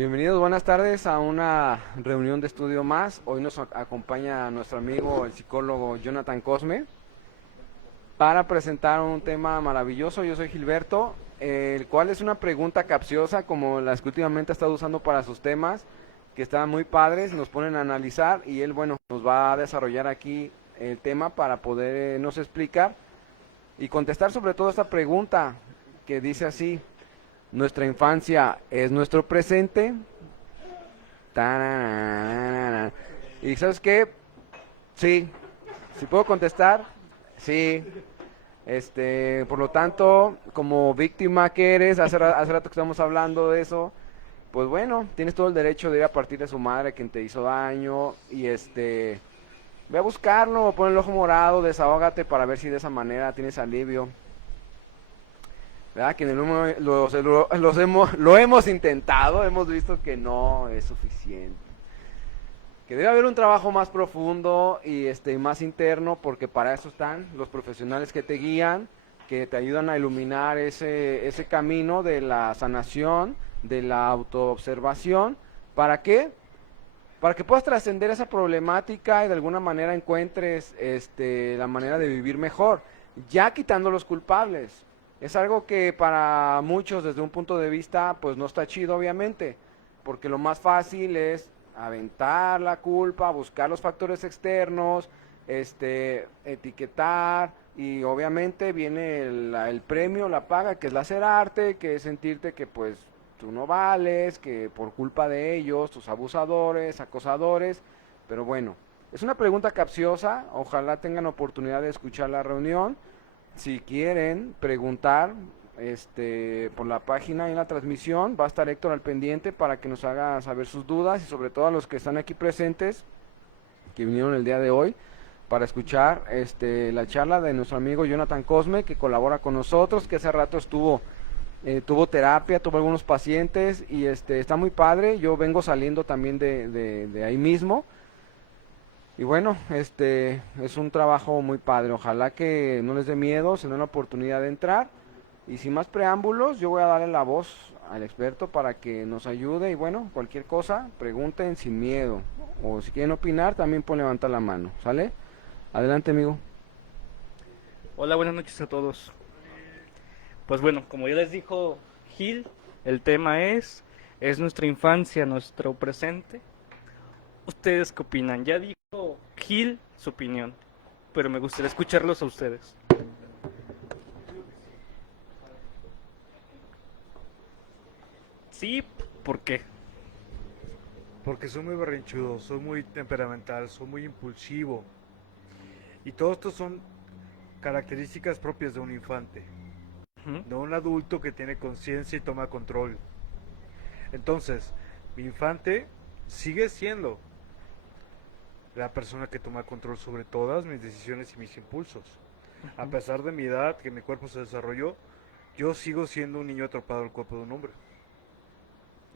Bienvenidos, buenas tardes a una reunión de estudio más. Hoy nos acompaña nuestro amigo el psicólogo Jonathan Cosme para presentar un tema maravilloso. Yo soy Gilberto, el cual es una pregunta capciosa como las que últimamente ha estado usando para sus temas, que están muy padres, nos ponen a analizar y él, bueno, nos va a desarrollar aquí el tema para podernos explicar y contestar sobre todo esta pregunta que dice así: ¿nuestra infancia es nuestro presente? Tarararara. Y ¿sabes qué? Sí, si puedo contestar, sí. Por lo tanto, como víctima que eres, hace rato que estamos hablando de eso, pues bueno, tienes todo el derecho de ir a partir de su madre quien te hizo daño y ve a buscarlo, pon el ojo morado, desahógate para ver si de esa manera tienes alivio. ¿Verdad? Que en el humo lo hemos intentado, hemos visto que no es suficiente. Que debe haber un trabajo más profundo y más interno, porque para eso están los profesionales que te guían, que te ayudan a iluminar ese camino de la sanación, de la autoobservación. ¿Para qué? Para que puedas trascender esa problemática y de alguna manera encuentres la manera de vivir mejor, ya quitando los culpables. Es algo que para muchos desde un punto de vista pues no está chido obviamente, porque lo más fácil es aventar la culpa, buscar los factores externos, etiquetar y obviamente viene el premio, la paga, que es la hacer arte, que es sentirte que pues tú no vales, que por culpa de ellos, tus abusadores, acosadores, pero bueno, es una pregunta capciosa, ojalá tengan oportunidad de escuchar la reunión. Si quieren preguntar por la página y en la transmisión, va a estar Héctor al pendiente para que nos haga saber sus dudas y sobre todo a los que están aquí presentes, que vinieron el día de hoy, para escuchar la charla de nuestro amigo Jonathan Cosme, que colabora con nosotros, que hace rato tuvo terapia, tuvo algunos pacientes y está muy padre. Yo vengo saliendo también de ahí mismo. Y bueno, es un trabajo muy padre. Ojalá que no les dé miedo, se den la oportunidad de entrar. Y sin más preámbulos, yo voy a darle la voz al experto para que nos ayude. Y bueno, cualquier cosa, pregunten sin miedo. O si quieren opinar, también pueden levantar la mano. ¿Sale? Adelante, amigo. Hola, buenas noches a todos. Pues bueno, como ya les dijo Gil, el tema es nuestra infancia, nuestro presente. ¿Ustedes qué opinan? Ya dijo Gil su opinión, pero me gustaría escucharlos a ustedes. Sí, ¿por qué? Porque soy muy berrinchudo, soy muy temperamental, soy muy impulsivo. Y todo esto son características propias de un infante, Ujú. no un adulto que tiene conciencia y toma control. Entonces, mi infante sigue siendo la persona que toma control sobre todas mis decisiones y mis impulsos. A pesar de mi edad, que mi cuerpo se desarrolló, yo sigo siendo un niño atrapado al cuerpo de un hombre.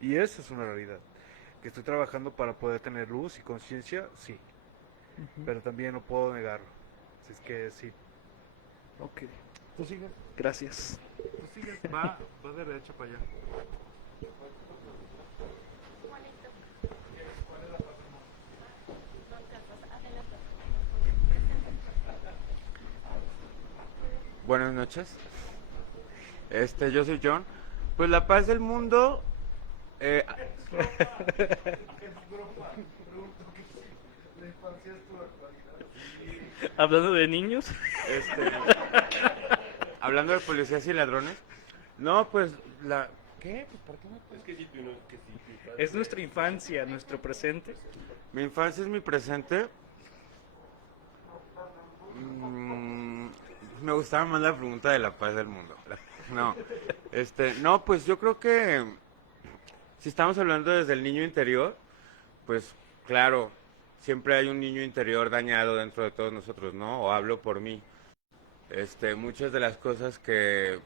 Y esa es una realidad. Que estoy trabajando para poder tener luz y conciencia, sí. Pero también no puedo negarlo. Así es que sí. Ok, Tú sigues. gracias. Tú sigues. Va de derecha para allá. Buenas noches. Yo soy John. Pues la paz del mundo. eh, Hablando de niños, este, hablando de policías y ladrones. No, pues la. ¿Qué? Pues, ¿por qué no? es nuestra infancia, nuestro presente. Mi infancia es mi presente. Mm, Me gustaba más la pregunta de la paz del mundo. No, no, pues yo creo que si estamos hablando desde el niño interior, pues claro, siempre hay un niño interior dañado dentro de todos nosotros, ¿no? O hablo por mí. Muchas de las cosas que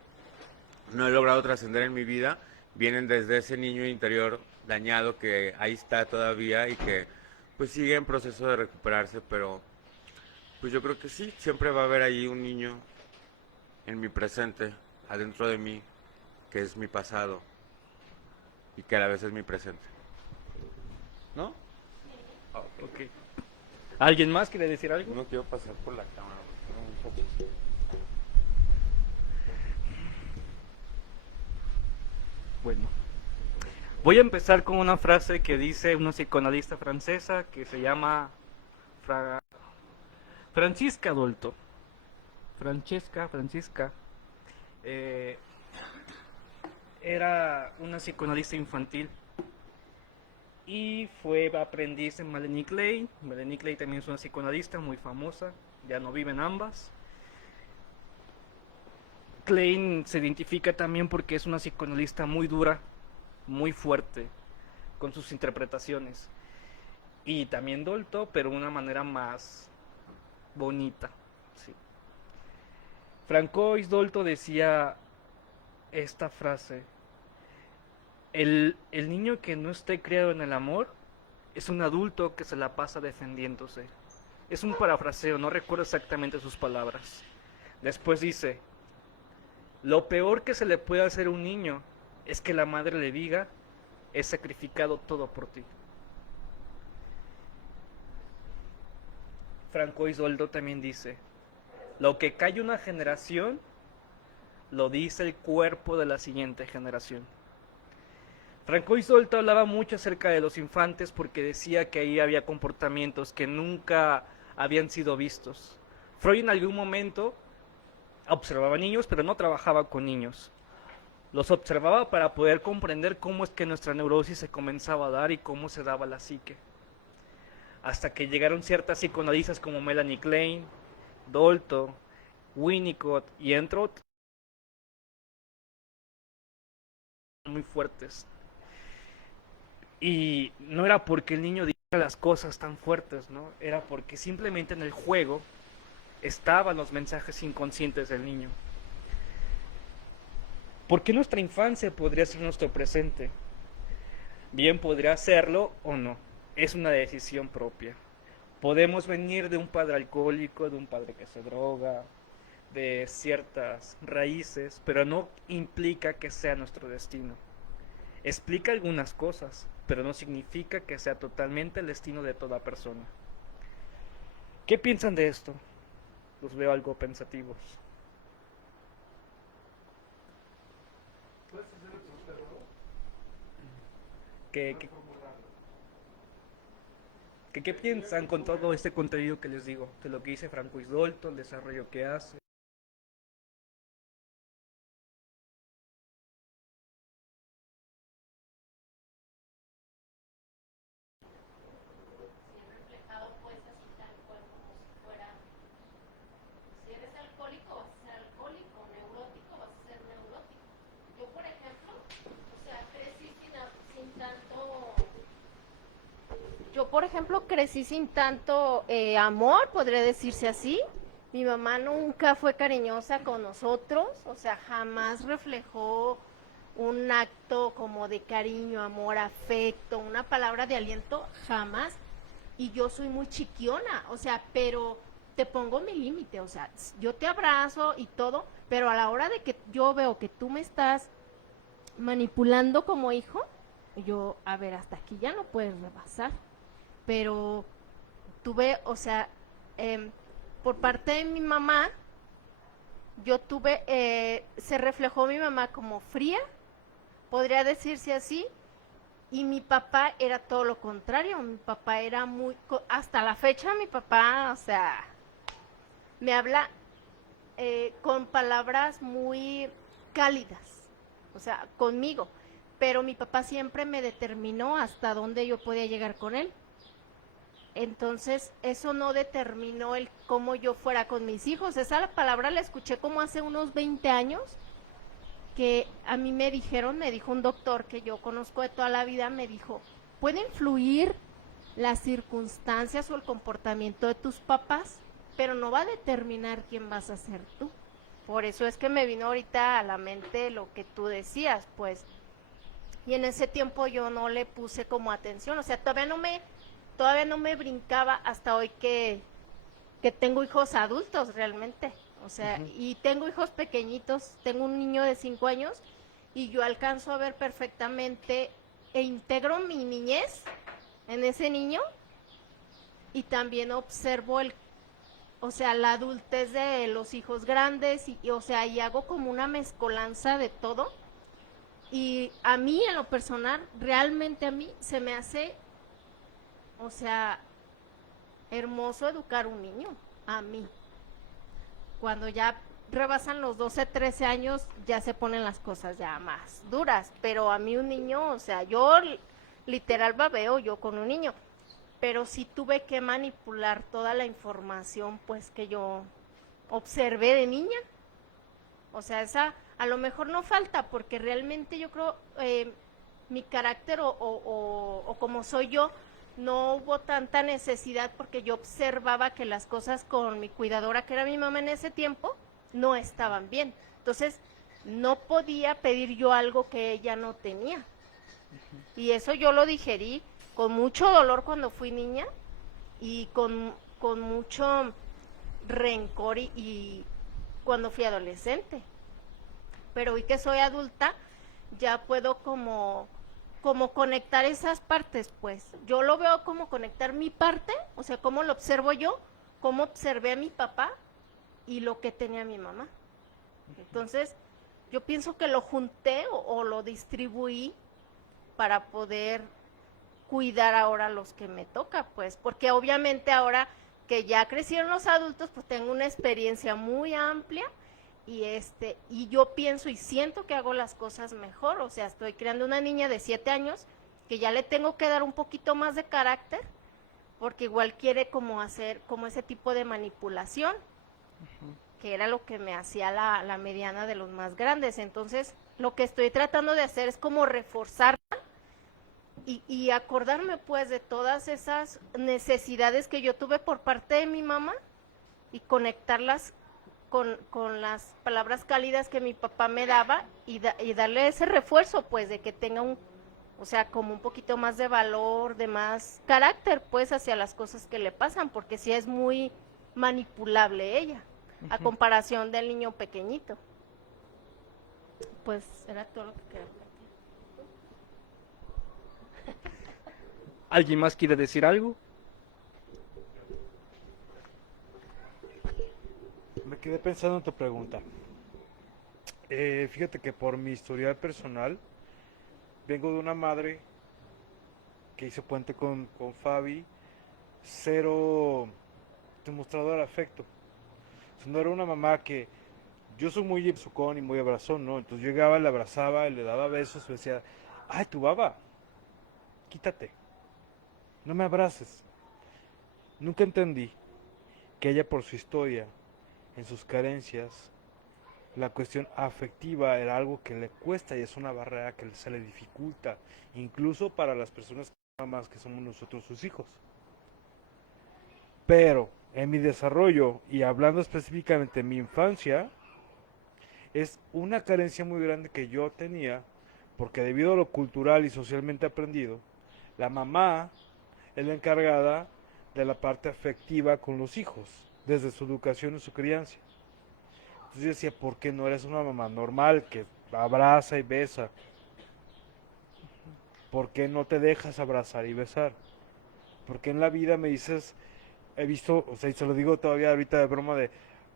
no he logrado trascender en mi vida vienen desde ese niño interior dañado que ahí está todavía y que pues sigue en proceso de recuperarse, pero pues yo creo que sí, siempre va a haber ahí un niño en mi presente, adentro de mí, que es mi pasado. y que a la vez es mi presente. ¿No? Ok. ¿Alguien más quiere decir algo? No quiero pasar por la cámara. Porque no, un poco. Bueno. Voy a empezar con una frase que dice una psicoanalista francesa que se llama Francisca Dolto. Francisca. Era una psicoanalista infantil y fue aprendiz de Melanie Klein. Melanie Klein también es una psicoanalista muy famosa, ya no viven ambas. Klein se identifica también porque es una psicoanalista muy dura, muy fuerte con sus interpretaciones. Y también Dolto, pero de una manera más bonita. Sí. Francois Dolto decía esta frase: el niño que no esté criado en el amor es un adulto que se la pasa defendiéndose. Es un parafraseo, no recuerdo exactamente sus palabras. Después dice: lo peor que se le puede hacer a un niño es que la madre le diga: he sacrificado todo por ti. Francois Dolto también dice: lo que calla una generación, lo dice el cuerpo de la siguiente generación. Francois Dolto hablaba mucho acerca de los infantes porque decía que ahí había comportamientos que nunca habían sido vistos. Freud en algún momento observaba niños, pero no trabajaba con niños. Los observaba para poder comprender cómo es que nuestra neurosis se comenzaba a dar y cómo se daba la psique. Hasta que llegaron ciertas psicoanalistas como Melanie Klein, Dolto, Winnicott y entre otros, muy fuertes. Y no era porque el niño dijera las cosas tan fuertes, ¿no? Era porque simplemente en el juego estaban los mensajes inconscientes del niño. ¿Por qué nuestra infancia podría ser nuestro presente? Bien, podría serlo o no. Es una decisión propia. Podemos venir de un padre alcohólico, de un padre que se droga, de ciertas raíces, pero no implica que sea nuestro destino. Explica algunas cosas, pero no significa que sea totalmente el destino de toda persona. ¿Qué piensan de esto? Los veo algo pensativos. ¿Qué piensan con todo este contenido que les digo? De lo que dice Francois Dolto, el desarrollo que hace. Yo, por ejemplo, crecí sin tanto amor, podría decirse así. Mi mamá nunca fue cariñosa con nosotros, o sea, jamás reflejó un acto como de cariño, amor, afecto, una palabra de aliento, jamás. Y yo soy muy chiquiona, o sea, pero te pongo mi límite, o sea, yo te abrazo y todo, pero a la hora de que yo veo que tú me estás manipulando como hijo, yo, a ver, hasta aquí ya no puedes rebasar. Pero tuve, o sea, por parte de mi mamá, yo tuve, se reflejó mi mamá como fría, podría decirse así, y mi papá era todo lo contrario. Mi papá era muy, hasta la fecha mi papá, o sea, me habla con palabras muy cálidas, o sea, conmigo, pero mi papá siempre me determinó hasta dónde yo podía llegar con él. Entonces, eso no determinó el cómo yo fuera con mis hijos. Esa palabra la escuché como hace unos 20 años, que a mí me dijeron, me dijo un doctor que yo conozco de toda la vida, me dijo, puede influir las circunstancias o el comportamiento de tus papás, pero no va a determinar quién vas a ser tú. Por eso es que me vino ahorita a la mente lo que tú decías, pues, y en ese tiempo yo no le puse como atención, o sea, todavía no me brincaba hasta hoy que tengo hijos adultos realmente, o sea, y tengo hijos pequeñitos, tengo un niño de 5 años y yo alcanzo a ver perfectamente integro mi niñez en ese niño y también observo o sea, la adultez de los hijos grandes o sea, y hago como una mezcolanza de todo. Y a mí, en lo personal, realmente a mí se me hace, o sea, hermoso educar un niño, a mí. Cuando ya rebasan los 12, 13 años, ya se ponen las cosas ya más duras. Pero a mí un niño, o sea, yo literal babeo yo con un niño. Pero sí tuve que manipular toda la información, pues, que yo observé de niña. O sea, esa a lo mejor no falta, porque realmente yo creo mi carácter o como soy yo, no hubo tanta necesidad porque yo observaba que las cosas con mi cuidadora, que era mi mamá en ese tiempo, no estaban bien. Entonces, no podía pedir yo algo que ella no tenía. Y eso yo lo digerí con mucho dolor cuando fui niña y con mucho rencor y cuando fui adolescente. Pero hoy que soy adulta, ya puedo como conectar esas partes, pues. Yo lo veo como conectar mi parte, o sea, cómo lo observo yo, cómo observé a mi papá y lo que tenía mi mamá. Entonces, yo pienso que lo junté o lo distribuí para poder cuidar ahora a los que me toca, pues, porque obviamente ahora que ya crecieron los adultos, pues tengo una experiencia muy amplia y yo pienso y siento que hago las cosas mejor, o sea, estoy creando una niña de 7 años que ya le tengo que dar un poquito más de carácter, porque igual quiere como hacer como ese tipo de manipulación, que era lo que me hacía la mediana de los más grandes. Entonces, lo que estoy tratando de hacer es como reforzar y acordarme pues de todas esas necesidades que yo tuve por parte de mi mamá y conectarlas con las palabras cálidas que mi papá me daba y darle ese refuerzo pues de que tenga o sea, como un poquito más de valor, de más carácter pues hacia las cosas que le pasan, porque sí es muy manipulable ella, a comparación del niño pequeñito. Pues era todo lo que quería decir. ¿Alguien más quiere decir algo? Me quedé pensando en tu pregunta. Fíjate que por mi historial personal, vengo de una madre que hizo puente con Fabi, cero demostrador de afecto. O sea, no era una mamá que yo soy muy besucón y muy abrazón, ¿no? Entonces yo llegaba, le abrazaba, le daba besos, y decía, ay, tu baba, quítate, no me abraces. Nunca entendí que ella por su historia, en sus carencias, la cuestión afectiva era algo que le cuesta y es una barrera que se le dificulta, incluso para las personas mamás que somos nosotros sus hijos. Pero en mi desarrollo y hablando específicamente de mi infancia, es una carencia muy grande que yo tenía, porque debido a lo cultural y socialmente aprendido, la mamá es la encargada de la parte afectiva con los hijos, desde su educación y su crianza. Entonces yo decía, ¿por qué no eres una mamá normal que abraza y besa? ¿Por qué no te dejas abrazar y besar? ¿Por qué en la vida me dices, he visto, o sea, y se lo digo todavía ahorita de broma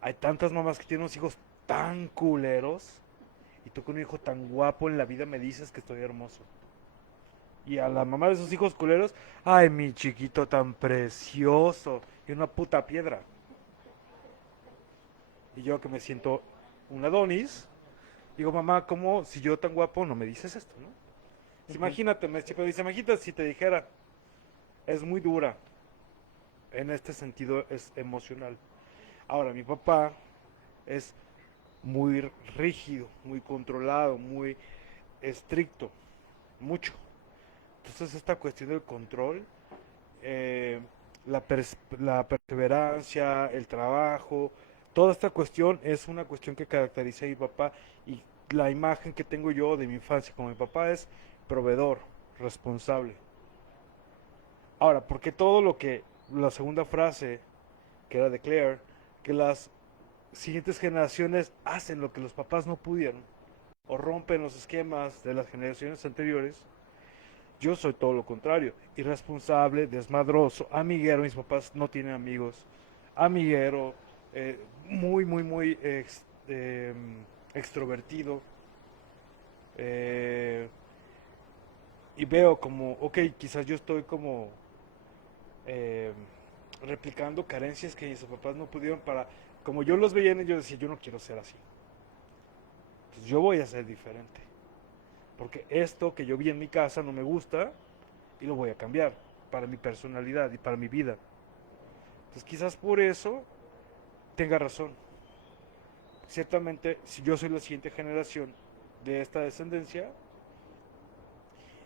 hay tantas mamás que tienen unos hijos tan culeros y tú con un hijo tan guapo en la vida me dices que estoy hermoso? Y a la mamá de esos hijos culeros, ay, mi chiquito tan precioso, y una puta piedra. Y yo que me siento un Adonis, digo, mamá, ¿cómo si yo tan guapo no me dices esto, no? Imagínate, me dice, imagínate si te dijera, es muy dura, en este sentido es emocional. Ahora, mi papá es muy rígido, muy controlado, muy estricto, mucho. Entonces esta cuestión del control, la perseverancia, el trabajo, toda esta cuestión es una cuestión que caracteriza a mi papá y la imagen que tengo yo de mi infancia como mi papá es proveedor, responsable. Ahora, porque todo lo que, la segunda frase, que era de Claire, que las siguientes generaciones hacen lo que los papás no pudieron, o rompen los esquemas de las generaciones anteriores, Yo soy todo lo contrario, irresponsable, desmadroso, amiguero, mis papás no tienen amigos, amiguero, muy extrovertido. eh, y veo como, ok, quizás yo estoy como eh, replicando carencias que mis papás no pudieron para, como yo los veía en ellos, decía, yo no quiero ser así. Entonces yo voy a ser diferente. Porque esto que yo vi en mi casa no me gusta y lo voy a cambiar para mi personalidad y para mi vida. Entonces quizás por eso tenga razón. Ciertamente, si yo soy la siguiente generación de esta descendencia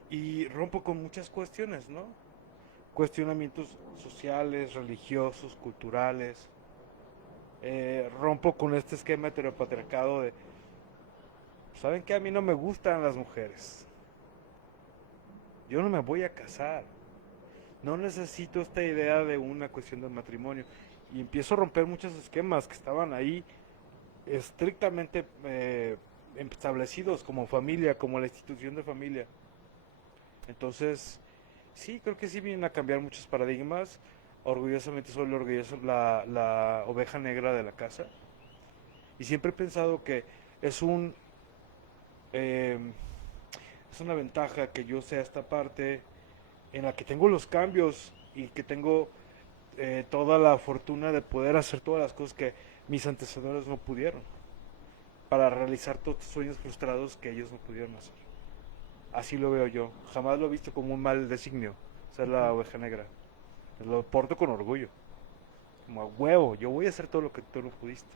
y rompo con muchas cuestiones, ¿no? Cuestionamientos sociales, religiosos, culturales. Rompo con este esquema heteropatriarcado de, ¿saben qué? A mí no me gustan las mujeres. Yo no me voy a casar. No necesito esta idea de una cuestión de matrimonio. Y empiezo a romper muchos esquemas que estaban ahí estrictamente establecidos como familia, como la institución de familia. Entonces, sí, creo que sí vienen a cambiar muchos paradigmas. Orgullosamente soy la oveja negra de la casa. Y siempre he pensado que es es una ventaja que yo sea esta parte en la que tengo los cambios y que tengo toda la fortuna de poder hacer todas las cosas que mis antecesores no pudieron, para realizar todos los sueños frustrados que ellos no pudieron hacer. Así lo veo yo. Jamás lo he visto como un mal designio, ser la oveja negra. Lo porto con orgullo. Como a huevo, yo voy a hacer todo lo que tú no pudiste.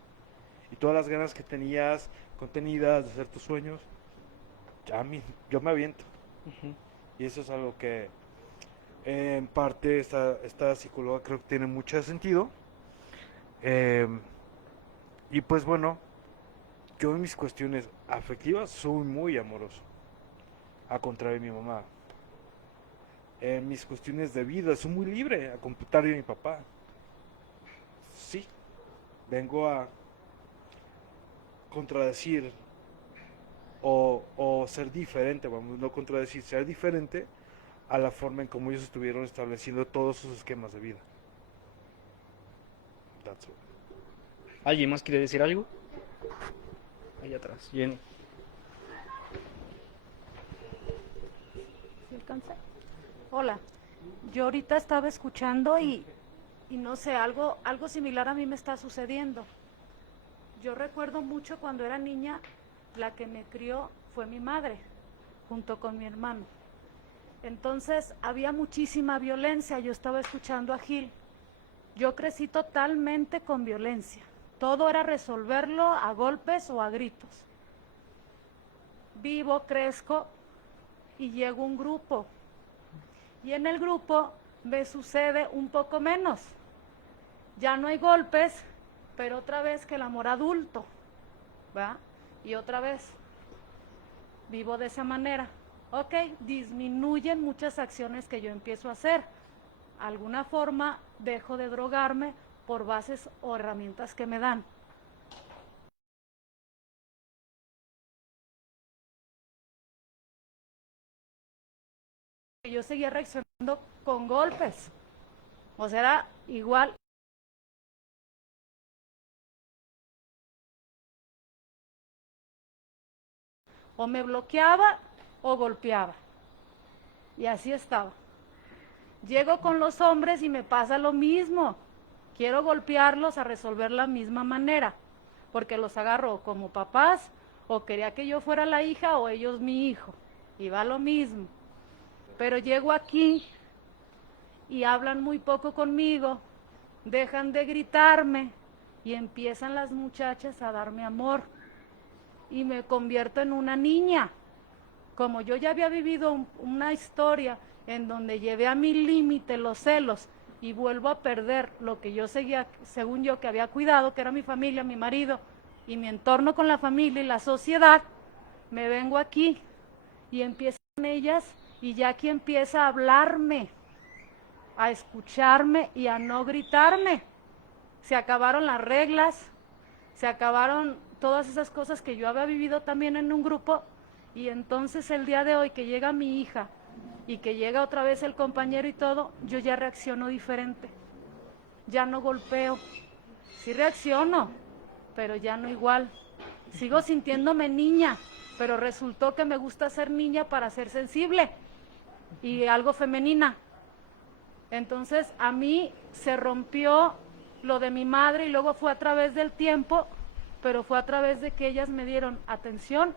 Y todas las ganas que tenías contenidas de hacer tus sueños, yo me aviento. Ujú. Y eso es algo que en parte esta psicóloga creo que tiene mucho sentido. Eh, y pues bueno, yo en mis cuestiones afectivas soy muy amoroso, a contrario de mi mamá. En mis cuestiones de vida soy muy libre, a contrario de mi papá. Sí, vengo a contradecir o ser diferente, vamos, no contradecir, ser diferente a la forma en cómo ellos estuvieron estableciendo todos sus esquemas de vida. That's all. ¿Alguien más quiere decir algo? Allá atrás, Jenny. ¿Sí alcanza? Hola, yo ahorita estaba escuchando y no sé, algo similar a mí me está sucediendo. Yo recuerdo mucho cuando era niña, la que me crió fue mi madre, junto con mi hermano. Entonces había muchísima violencia, yo estaba escuchando a Gil. Yo crecí totalmente con violencia. Todo era resolverlo a golpes o a gritos. Vivo, crezco y llego a un grupo. Y en el grupo me sucede un poco menos. Ya no hay golpes, pero otra vez que el amor adulto, ¿va? Y otra vez vivo de esa manera. Ok, disminuyen muchas acciones que yo empiezo a hacer. Alguna forma dejo de drogarme por bases o herramientas que me dan. Yo seguía reaccionando con golpes. O sea, era igual. O me bloqueaba o golpeaba. Y así estaba. Llego con los hombres y me pasa lo mismo. Quiero golpearlos a resolver la misma manera, porque los agarro como papás, o quería que yo fuera la hija o ellos mi hijo. Y va lo mismo. Pero llego aquí y hablan muy poco conmigo, dejan de gritarme y empiezan las muchachas a darme amor. Y me convierto en una niña. Como yo ya había vivido una historia en donde llevé a mi límite los celos y vuelvo a perder lo que yo seguía, según yo, que había cuidado, que era mi familia, mi marido y mi entorno con la familia y la sociedad, me vengo aquí y empiezan ellas y ya aquí empieza a hablarme, a escucharme y a no gritarme. Se acabaron las reglas, se acabaron todas esas cosas que yo había vivido también en un grupo. Y entonces el día de hoy que llega mi hija y que llega otra vez el compañero y todo, yo ya reacciono diferente. Ya no golpeo. Sí reacciono, pero ya no igual. Sigo sintiéndome niña, pero resultó que me gusta ser niña para ser sensible y algo femenina. Entonces a mí se rompió lo de mi madre y luego fue a través del tiempo, pero fue a través de que ellas me dieron atención,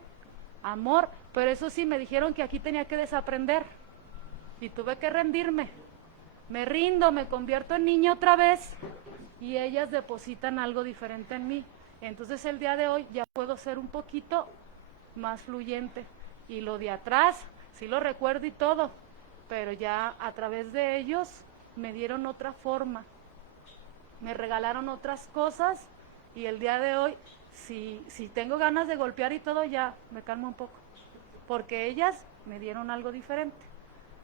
amor, pero eso sí, me dijeron que aquí tenía que desaprender y tuve que rendirme. Me rindo, me convierto en niña otra vez y ellas depositan algo diferente en mí. Entonces el día de hoy ya puedo ser un poquito más fluyente. Y lo de atrás, sí lo recuerdo y todo, pero ya a través de ellos me dieron otra forma. Me regalaron otras cosas y el día de hoy, si tengo ganas de golpear y todo, ya me calmo un poco. Porque ellas me dieron algo diferente.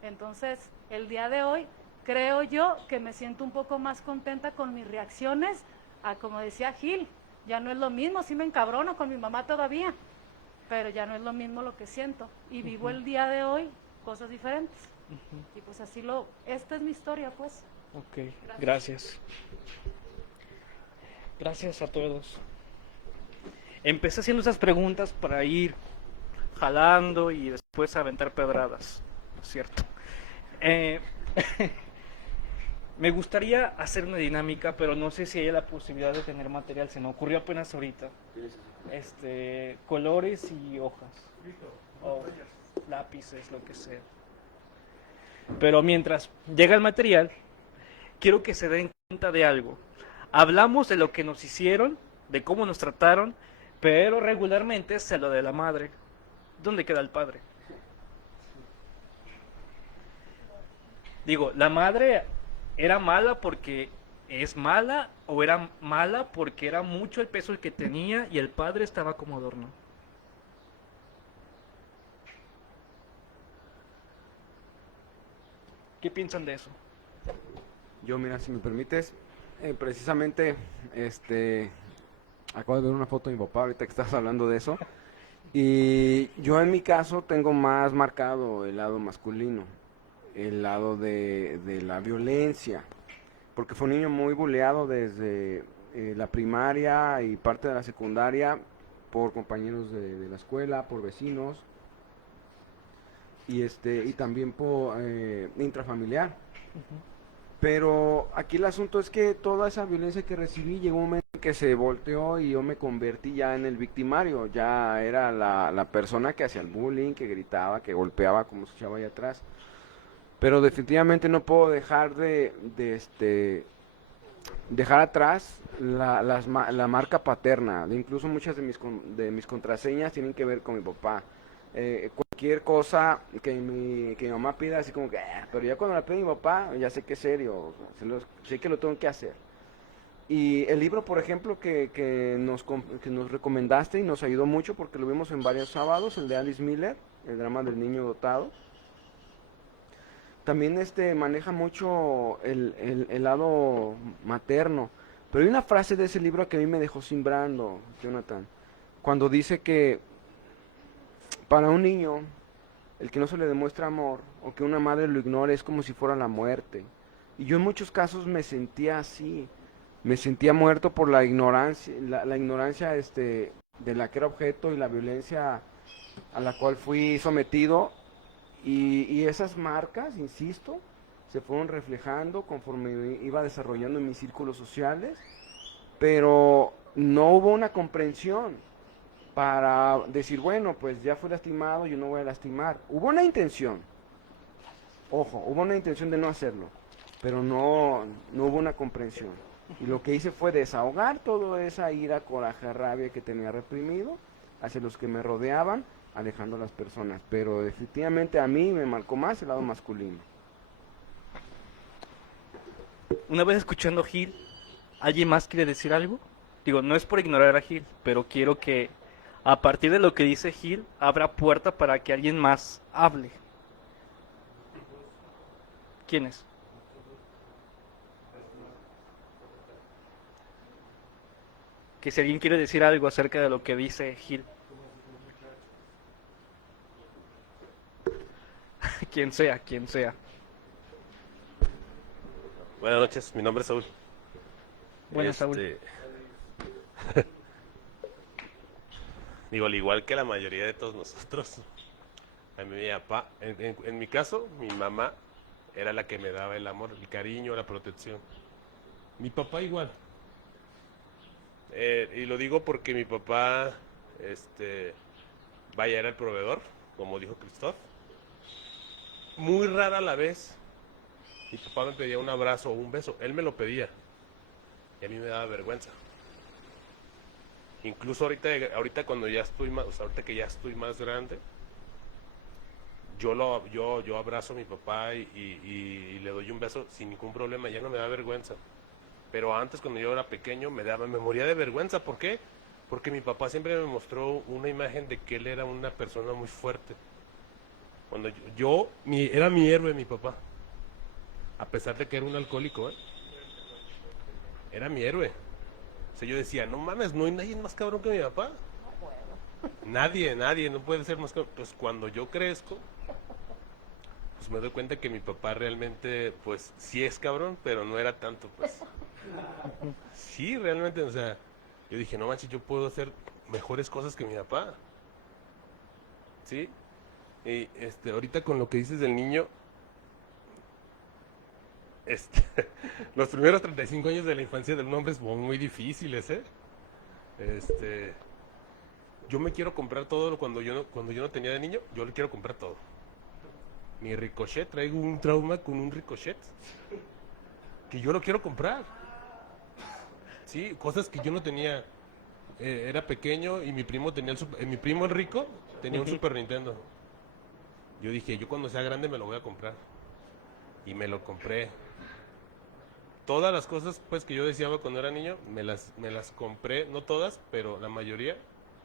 Entonces, el día de hoy, creo yo que me siento un poco más contenta con mis reacciones a, como decía Gil, ya no es lo mismo, sí me encabrono con mi mamá todavía, pero ya no es lo mismo lo que siento. Y vivo el día de hoy cosas diferentes. Y pues así esta es mi historia, pues. Ok, gracias. Gracias a todos. Empecé haciendo esas preguntas para ir jalando y después aventar pedradas, ¿no es cierto? Me gustaría hacer una dinámica, pero no sé si hay la posibilidad de tener material. Se me ocurrió apenas ahorita. Colores y hojas. O lápices, lo que sea. Pero mientras llega el material, quiero que se den cuenta de algo. Hablamos de lo que nos hicieron, de cómo nos trataron, pero regularmente se lo de la madre. ¿Dónde queda el padre? Digo, ¿la madre era mala porque es mala o era mala porque era mucho el peso el que tenía y el padre estaba como adorno? ¿Qué piensan de eso? Yo, mira, si me permites, precisamente, acabo de ver una foto de mi papá ahorita que estás hablando de eso, y yo en mi caso tengo más marcado el lado masculino, el lado de la violencia, porque fue un niño muy buleado desde la primaria y parte de la secundaria por compañeros de la escuela, por vecinos, y también por intrafamiliar. Pero aquí el asunto es que toda esa violencia que recibí llegó un momento en que se volteó y yo me convertí ya en el victimario, ya era la persona que hacía el bullying, que gritaba, que golpeaba, como se escuchaba allá atrás. Pero definitivamente no puedo dejar dejar atrás la marca paterna. Incluso muchas de mis contraseñas tienen que ver con mi papá. Cualquier cosa que mi mamá pida, así como que, pero ya cuando la pide mi papá, ya sé que es serio, sé que lo tengo que hacer. Y el libro, por ejemplo, que nos recomendaste y nos ayudó mucho porque lo vimos en varios sábados, el de Alice Miller, el drama del niño dotado. También maneja mucho el lado materno. Pero hay una frase de ese libro que a mí me dejó simbrando, Jonathan, cuando dice que para un niño, el que no se le demuestra amor o que una madre lo ignore es como si fuera la muerte. Y yo en muchos casos me sentía así, me sentía muerto por la ignorancia, la ignorancia de la que era objeto y la violencia a la cual fui sometido. Y esas marcas, insisto, se fueron reflejando conforme iba desarrollando en mis círculos sociales, pero no hubo una comprensión para decir, bueno, pues ya fui lastimado, yo no voy a lastimar. Hubo una intención, ojo, hubo una intención de no hacerlo, pero no hubo una comprensión. Y lo que hice fue desahogar toda esa ira, coraje, rabia que tenía reprimido hacia los que me rodeaban, alejando a las personas. Pero definitivamente a mí me marcó más el lado masculino. Una vez escuchando a Gil, ¿alguien más quiere decir algo? Digo, no es por ignorar a Gil, pero quiero que a partir de lo que dice Gil, abra puerta para que alguien más hable. ¿Quién es? Que si alguien quiere decir algo acerca de lo que dice Gil. quien sea, quien sea. Buenas noches, mi nombre es Saúl. Buenas, Saúl. Digo, al igual que la mayoría de todos nosotros, a mí mi papá, en mi caso, mi mamá era la que me daba el amor, el cariño, la protección. Mi papá igual. Y lo digo porque mi papá, vaya, era el proveedor, como dijo Christoph. Muy rara a la vez, mi papá me pedía un abrazo o un beso. Él me lo pedía. Y a mí me daba vergüenza. Incluso ahorita cuando ya estoy más, o sea, ahorita que ya estoy más grande, yo abrazo a mi papá y le doy un beso sin ningún problema, ya no me da vergüenza. Pero antes, cuando yo era pequeño, me moría de vergüenza. ¿Por qué? Porque mi papá siempre me mostró una imagen de que él era una persona muy fuerte. Cuando era mi héroe mi papá. A pesar de que era un alcohólico, era mi héroe. O sea, yo decía, no mames, no hay nadie más cabrón que mi papá. Nadie, no puede ser más cabrón. Pues cuando yo crezco, pues me doy cuenta que mi papá realmente, pues sí es cabrón, pero no era tanto, pues. Sí, realmente, o sea, yo dije, no manches, yo puedo hacer mejores cosas que mi papá. ¿Sí? Y ahorita con lo que dices del niño, los primeros 35 años de la infancia del hombre son muy difíciles, ¿eh? Yo me quiero comprar todo cuando yo no tenía de niño, yo le quiero comprar todo. Mi ricochet, traigo un trauma con un ricochet que yo lo quiero comprar. Sí, cosas que yo no tenía. Era pequeño y mi primo tenía mi primo el rico tenía un Super Nintendo. Yo dije, yo cuando sea grande me lo voy a comprar. Y me lo compré. Todas las cosas pues que yo deseaba cuando era niño, me las compré, no todas, pero la mayoría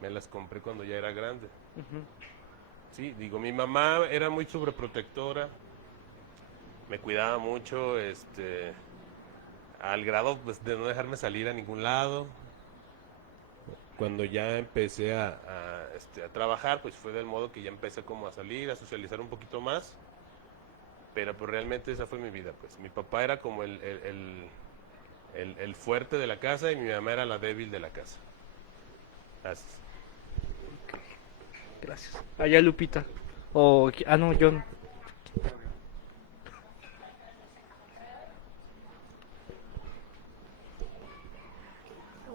me las compré cuando ya era grande. Sí, digo, mi mamá era muy sobreprotectora, me cuidaba mucho, al grado pues, de no dejarme salir a ningún lado. Cuando ya empecé a trabajar, pues fue del modo que ya empecé como a salir, a socializar un poquito más. Pero pues realmente esa fue mi vida, pues. Mi papá era como el fuerte de la casa y mi mamá era la débil de la casa. Gracias. Gracias. Allá Lupita. No, John.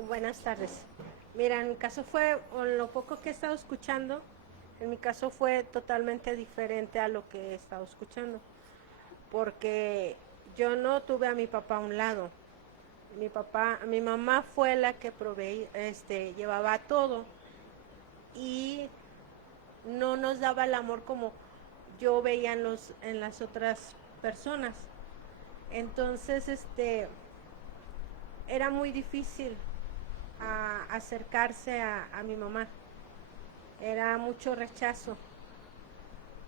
Buenas tardes. Mira, en mi caso con lo poco que he estado escuchando, en mi caso fue totalmente diferente a lo que he estado escuchando. Porque yo no tuve a mi papá a un lado. Mi mamá fue la que llevaba todo y no nos daba el amor como yo veía en las otras personas. Entonces, era muy difícil acercarse a mi mamá. Era mucho rechazo.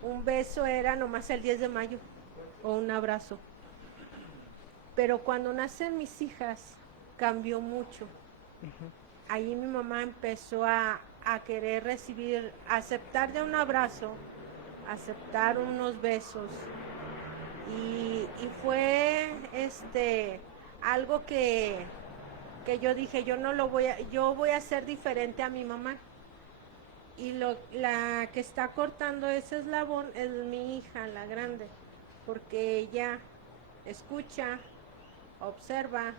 Un beso era nomás el 10 de mayo o un abrazo. Pero cuando nacen mis hijas, cambió mucho. Ahí mi mamá empezó a querer recibir, aceptar de un abrazo, aceptar unos besos. Y fue algo que yo dije, yo voy a ser diferente a mi mamá. Y la que está cortando ese eslabón es mi hija, la grande, porque ella escucha, observa,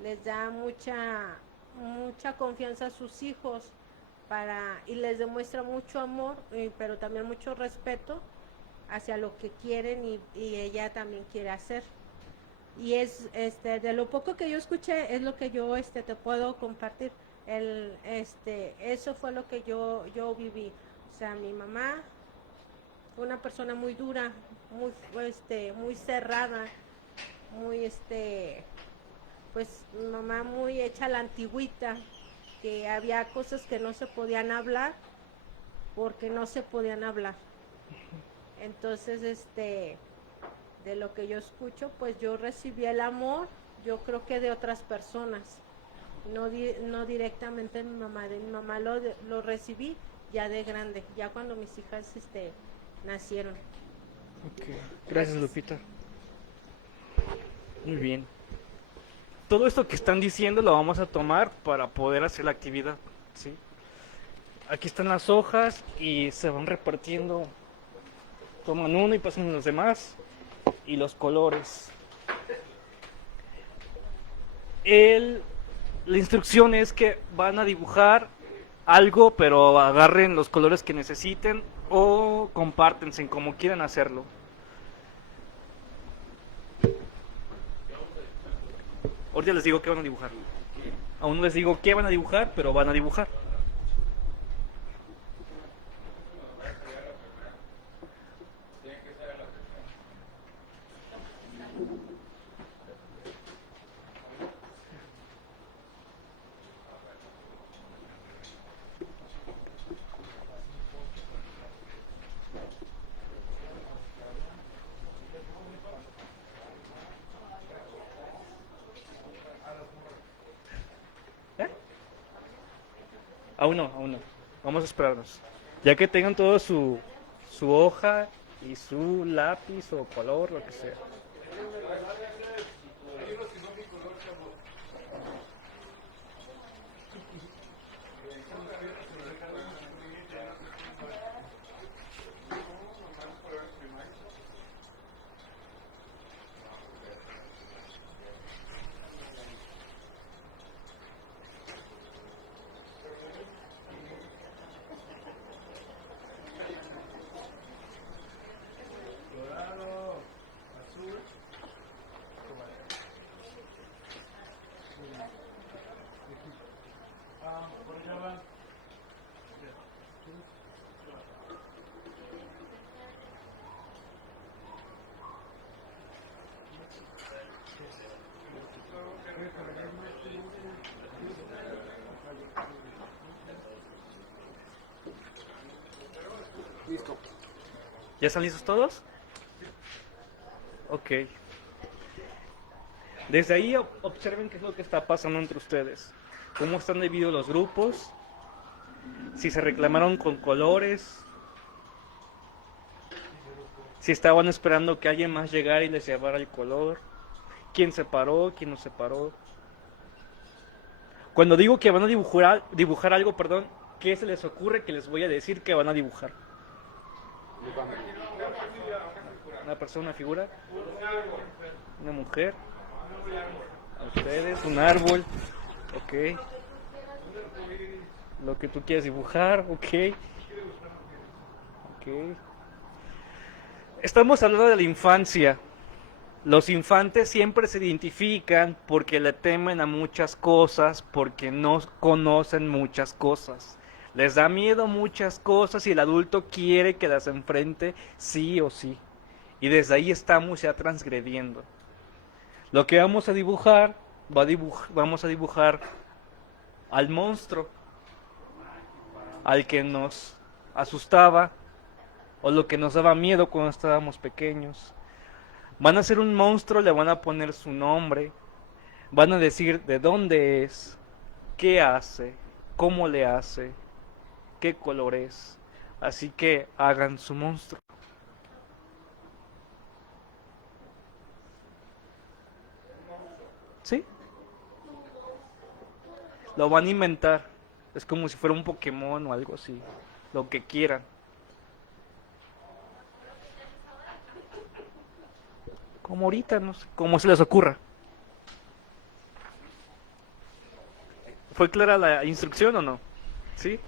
les da mucha confianza a sus hijos y les demuestra mucho amor, pero también mucho respeto hacia lo que quieren y ella también quiere hacer. Y es de lo poco que yo escuché es lo que yo te puedo compartir. Eso fue lo que yo viví. O sea, mi mamá fue una persona muy dura, muy cerrada, muy pues mi mamá muy hecha a la antigüita, que había cosas que no se podían hablar porque no se podían hablar. Entonces, de lo que yo escucho, pues yo recibí el amor, yo creo que de otras personas, no directamente de mi mamá lo recibí ya de grande, ya cuando mis hijas nacieron. Ok, gracias Lupita. Muy bien. Todo esto que están diciendo lo vamos a tomar para poder hacer la actividad, ¿sí? Aquí están las hojas y se van repartiendo. Toman uno y pasan a los demás. Y los colores. La instrucción es que van a dibujar algo, pero agarren los colores que necesiten o compártense como quieran hacerlo. Ahorita les digo qué van a dibujar. Aún no les digo qué van a dibujar, pero van a dibujar. ¿Eh? Aún no, aún no. Vamos a esperarnos. Ya que tengan todo su hoja y su lápiz o color, lo que sea. Listo. ¿Ya están listos todos? Ok. Desde ahí observen qué es lo que está pasando entre ustedes. Cómo están divididos los grupos. Si se reclamaron con colores. Si estaban esperando que alguien más llegara y les llevara el color. ¿Quién se paró? ¿Quién no se paró? Cuando digo que van a dibujar algo, perdón, ¿qué se les ocurre que les voy a decir que van a dibujar? Una persona, una figura, una mujer, ustedes, un árbol, ok, lo que tú quieras dibujar, ok, ok. Estamos hablando de la infancia. Los infantes siempre se identifican porque le temen a muchas cosas, porque no conocen muchas cosas. Les da miedo muchas cosas y el adulto quiere que las enfrente sí o sí. Y desde ahí estamos ya transgrediendo. Lo que vamos a dibujar, vamos a dibujar al monstruo, al que nos asustaba o lo que nos daba miedo cuando estábamos pequeños. Van a ser un monstruo, le van a poner su nombre, van a decir de dónde es, qué hace, cómo le hace, qué color es. Así que hagan su monstruo. ¿Sí? Lo van a inventar. Es como si fuera un Pokémon o algo así. Lo que quieran. Como ahorita, no sé, como se les ocurra. ¿Fue clara la instrucción o no? ¿Sí?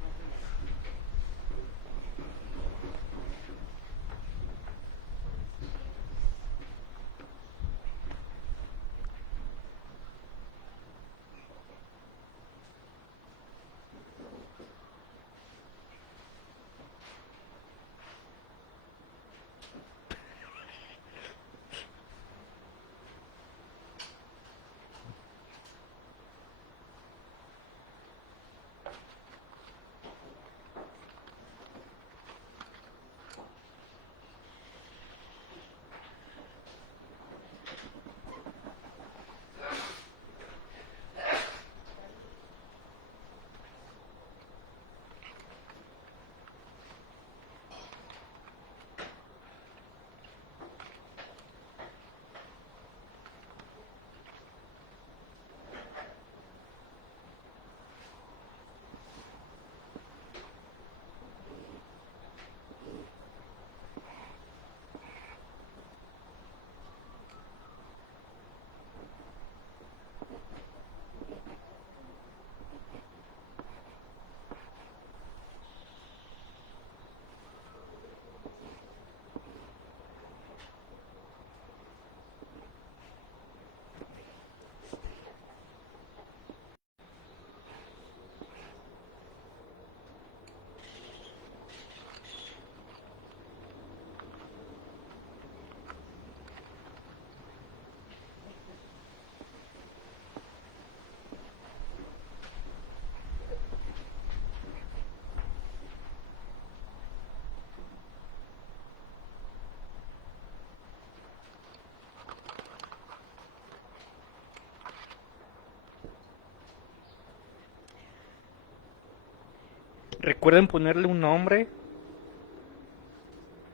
Recuerden ponerle un nombre,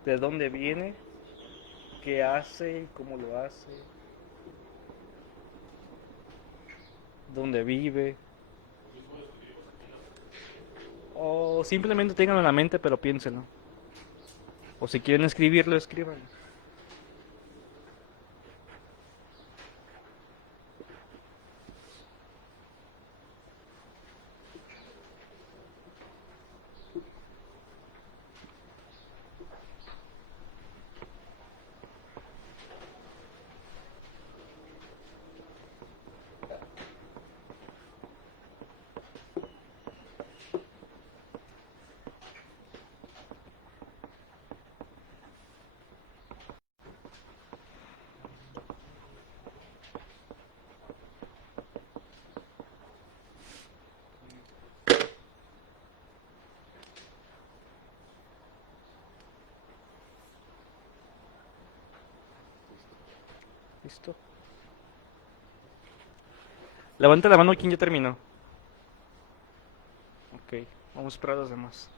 de dónde viene, qué hace y cómo lo hace, dónde vive. O simplemente ténganlo en la mente, pero piénsenlo. O si quieren escribirlo, escriban. ¿Listo? Levanta la mano quien ya terminó. Ok, vamos a esperar a los demás.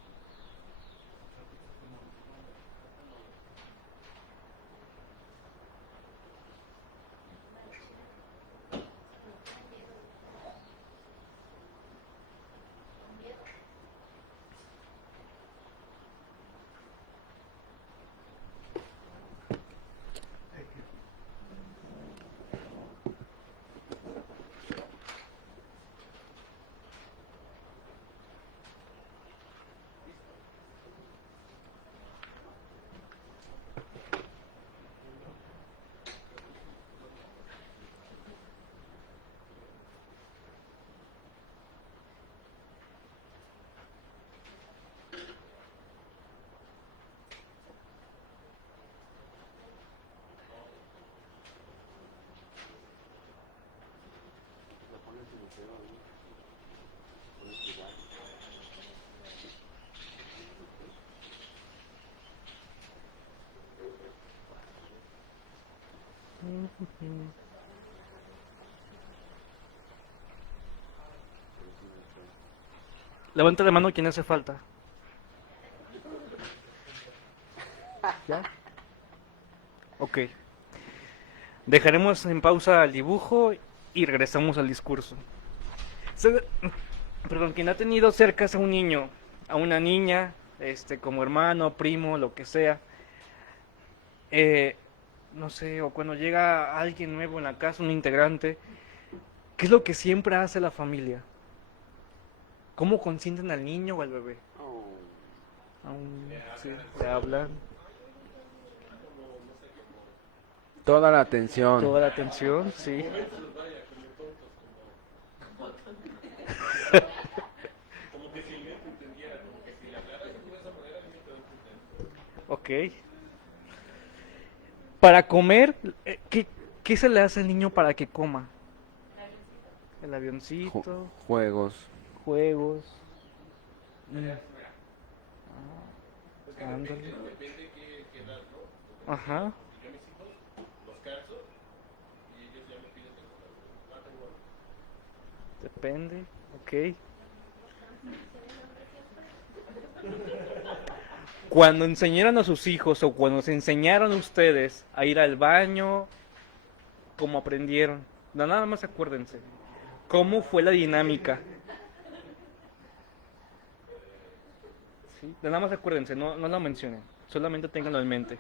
Levanta la mano quien hace falta. ¿Ya? Ok. Dejaremos en pausa el dibujo y regresamos al discurso. Perdón, quien ha tenido cerca a un niño, a una niña, como hermano, primo, lo que sea, no sé, o cuando llega alguien nuevo en la casa, un integrante, ¿qué es lo que siempre hace la familia? ¿Cómo consienten al niño o al bebé? Aún, sí, le hablan. Toda la atención. Toda la atención, sí. Ok. Para comer, ¿qué se le hace al niño para que coma? El avioncito, Juegos. juegos. Ándale. Ajá. Depende, ok. Cuando enseñaron a sus hijos o cuando se enseñaron a ustedes a ir al baño, ¿cómo aprendieron? No, nada más acuérdense. ¿Cómo fue la dinámica? ¿Sí? Nada más acuérdense, no lo mencionen. Solamente ténganlo en mente.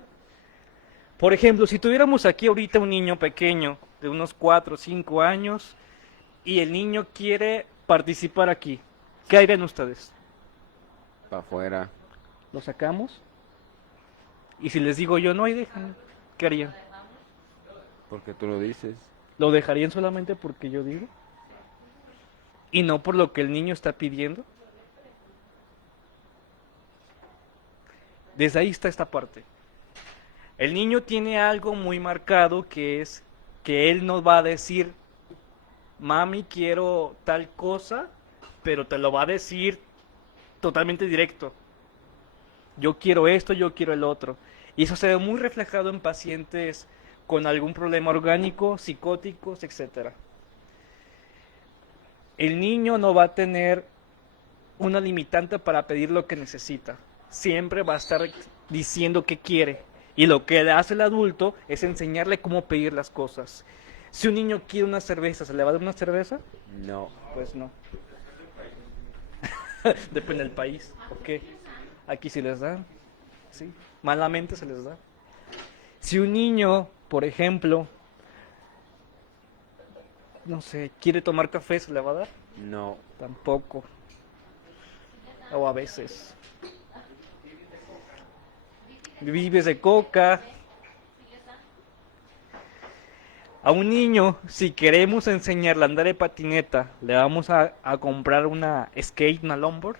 Por ejemplo, si tuviéramos aquí ahorita un niño pequeño de unos 4 o 5 años y el niño quiere participar aquí, ¿qué harían ustedes? Para afuera. ¿Lo sacamos? Y si les digo yo, no, ahí déjenlo, ¿qué harían? Porque tú lo dices. ¿Lo dejarían solamente porque yo digo? ¿Y no por lo que el niño está pidiendo? Desde ahí está esta parte. El niño tiene algo muy marcado que es que él no va a decir, mami, quiero tal cosa, pero te lo va a decir totalmente directo. Yo quiero esto, yo quiero el otro. Y eso se ve muy reflejado en pacientes con algún problema orgánico, psicóticos, etc. El niño no va a tener una limitante para pedir lo que necesita. Siempre va a estar diciendo qué quiere. Y lo que le hace el adulto es enseñarle cómo pedir las cosas. Si un niño quiere una cerveza, ¿se le va a dar una cerveza? No. Pues no. Depende del país. ¿Ok? Aquí sí les dan. Sí. Malamente se les da. Si un niño, por ejemplo, no sé, quiere tomar café, ¿se le va a dar? No. Tampoco. O a veces. Vives de coca. A un niño, si queremos enseñarle a andar de patineta, ¿le vamos a comprar una skate, una longboard?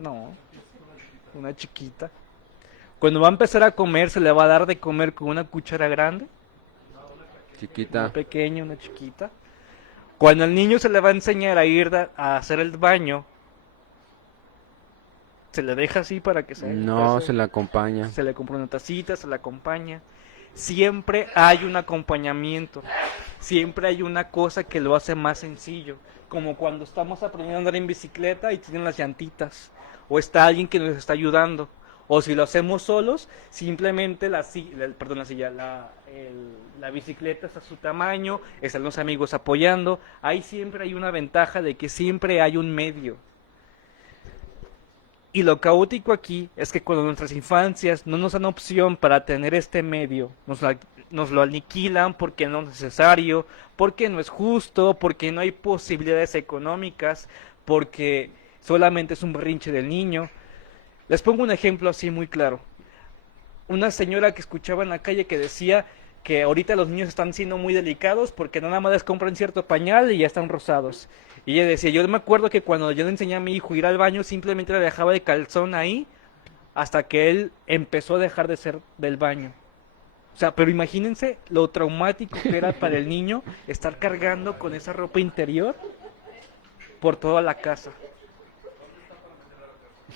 No. Una chiquita. Cuando va a empezar a comer, ¿se le va a dar de comer con una cuchara grande? Chiquita. Una pequeña, una chiquita. Cuando al niño se le va a enseñar a ir a hacer el baño, ¿se le deja así para que se No, pase? se le acompaña. Se le compra una tacita, se le acompaña. Siempre hay un acompañamiento. Siempre hay una cosa que lo hace más sencillo. Como cuando estamos aprendiendo a andar en bicicleta y tienen las llantitas. O está alguien que nos está ayudando. O si lo hacemos solos, simplemente la bicicleta está a su tamaño, están los amigos apoyando. Ahí siempre hay una ventaja de que siempre hay un medio. Y lo caótico aquí es que cuando nuestras infancias no nos dan opción para tener este medio, nos lo aniquilan porque no es necesario, porque no es justo, porque no hay posibilidades económicas, porque solamente es un berrinche del niño. Les pongo un ejemplo así muy claro. Una señora que escuchaba en la calle que decía que ahorita los niños están siendo muy delicados porque nada más les compran cierto pañal y ya están rosados. Y ella decía, yo me acuerdo que cuando yo le enseñé a mi hijo a ir al baño, simplemente le dejaba de calzón ahí hasta que él empezó a dejar de ser del baño. O sea, pero imagínense lo traumático que era para el niño estar cargando con esa ropa interior por toda la casa.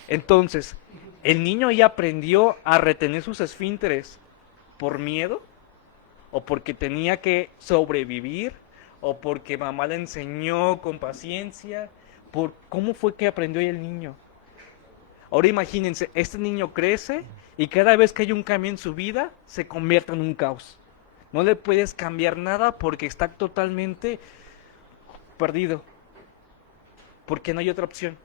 Entonces, ¿el niño ya aprendió a retener sus esfínteres por miedo? ¿O porque tenía que sobrevivir? ¿O porque mamá le enseñó con paciencia? ¿Cómo fue que aprendió el niño? Ahora imagínense, este niño crece y cada vez que hay un cambio en su vida, se convierte en un caos. No le puedes cambiar nada porque está totalmente perdido. Porque no hay otra opción.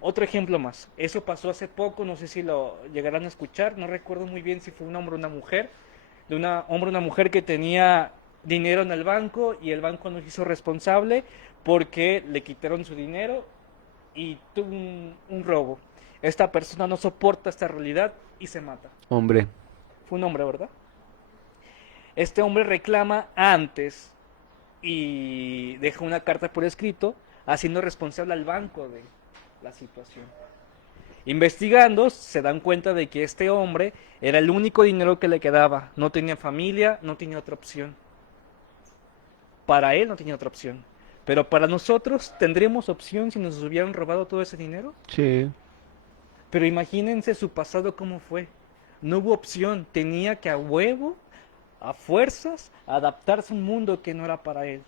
Otro ejemplo más. Eso pasó hace poco, no sé si lo llegarán a escuchar, no recuerdo muy bien si fue un hombre o una mujer. De un hombre o una mujer que tenía dinero en el banco y el banco no se hizo responsable porque le quitaron su dinero y tuvo un robo. Esta persona no soporta esta realidad y se mata. Hombre. Fue un hombre, ¿verdad? Este hombre reclama antes y deja una carta por escrito haciendo responsable al banco de la situación. Investigando, se dan cuenta de que este hombre era el único dinero que le quedaba. No tenía familia, no tenía otra opción. Para él no tenía otra opción. Pero para nosotros, ¿tendríamos opción si nos hubieran robado todo ese dinero? Sí. Pero imagínense su pasado cómo fue. No hubo opción, tenía que a huevo, a fuerzas, adaptarse a un mundo que no era para él.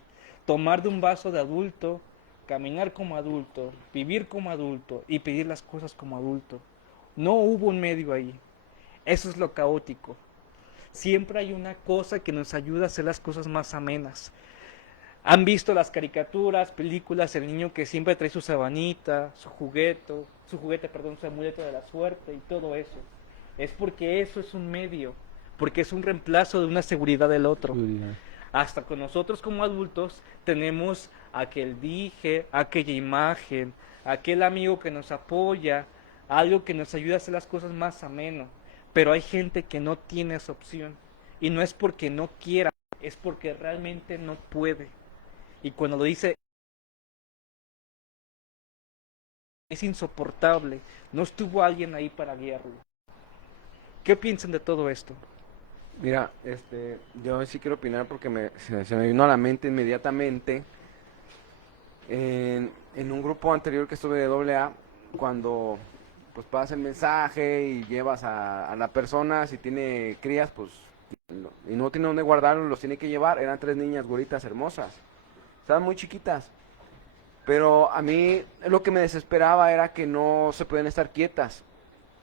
Tomar de un vaso de adulto, caminar como adulto, vivir como adulto y pedir las cosas como adulto. No hubo un medio ahí. Eso es lo caótico. Siempre hay una cosa que nos ayuda a hacer las cosas más amenas. Han visto las caricaturas, películas, el niño que siempre trae su sabanita, su juguete, su amuleto de la suerte y todo eso. Es porque eso es un medio, porque es un reemplazo de una seguridad del otro. Hasta con nosotros como adultos tenemos aquel dije, aquella imagen, aquel amigo que nos apoya, algo que nos ayuda a hacer las cosas más ameno. Pero hay gente que no tiene esa opción. Y no es porque no quiera, es porque realmente no puede. Y cuando lo dice, es insoportable. No estuvo alguien ahí para guiarlo. ¿Qué piensan de todo esto? Mira, yo sí quiero opinar porque se me vino a la mente inmediatamente en un grupo anterior que estuve de AA, cuando pues pasas el mensaje y llevas a la persona, si tiene crías, pues, y no tiene dónde guardarlos, los tiene que llevar. Eran 3 niñas güeritas hermosas, estaban muy chiquitas. Pero a mí lo que me desesperaba era que no se podían estar quietas.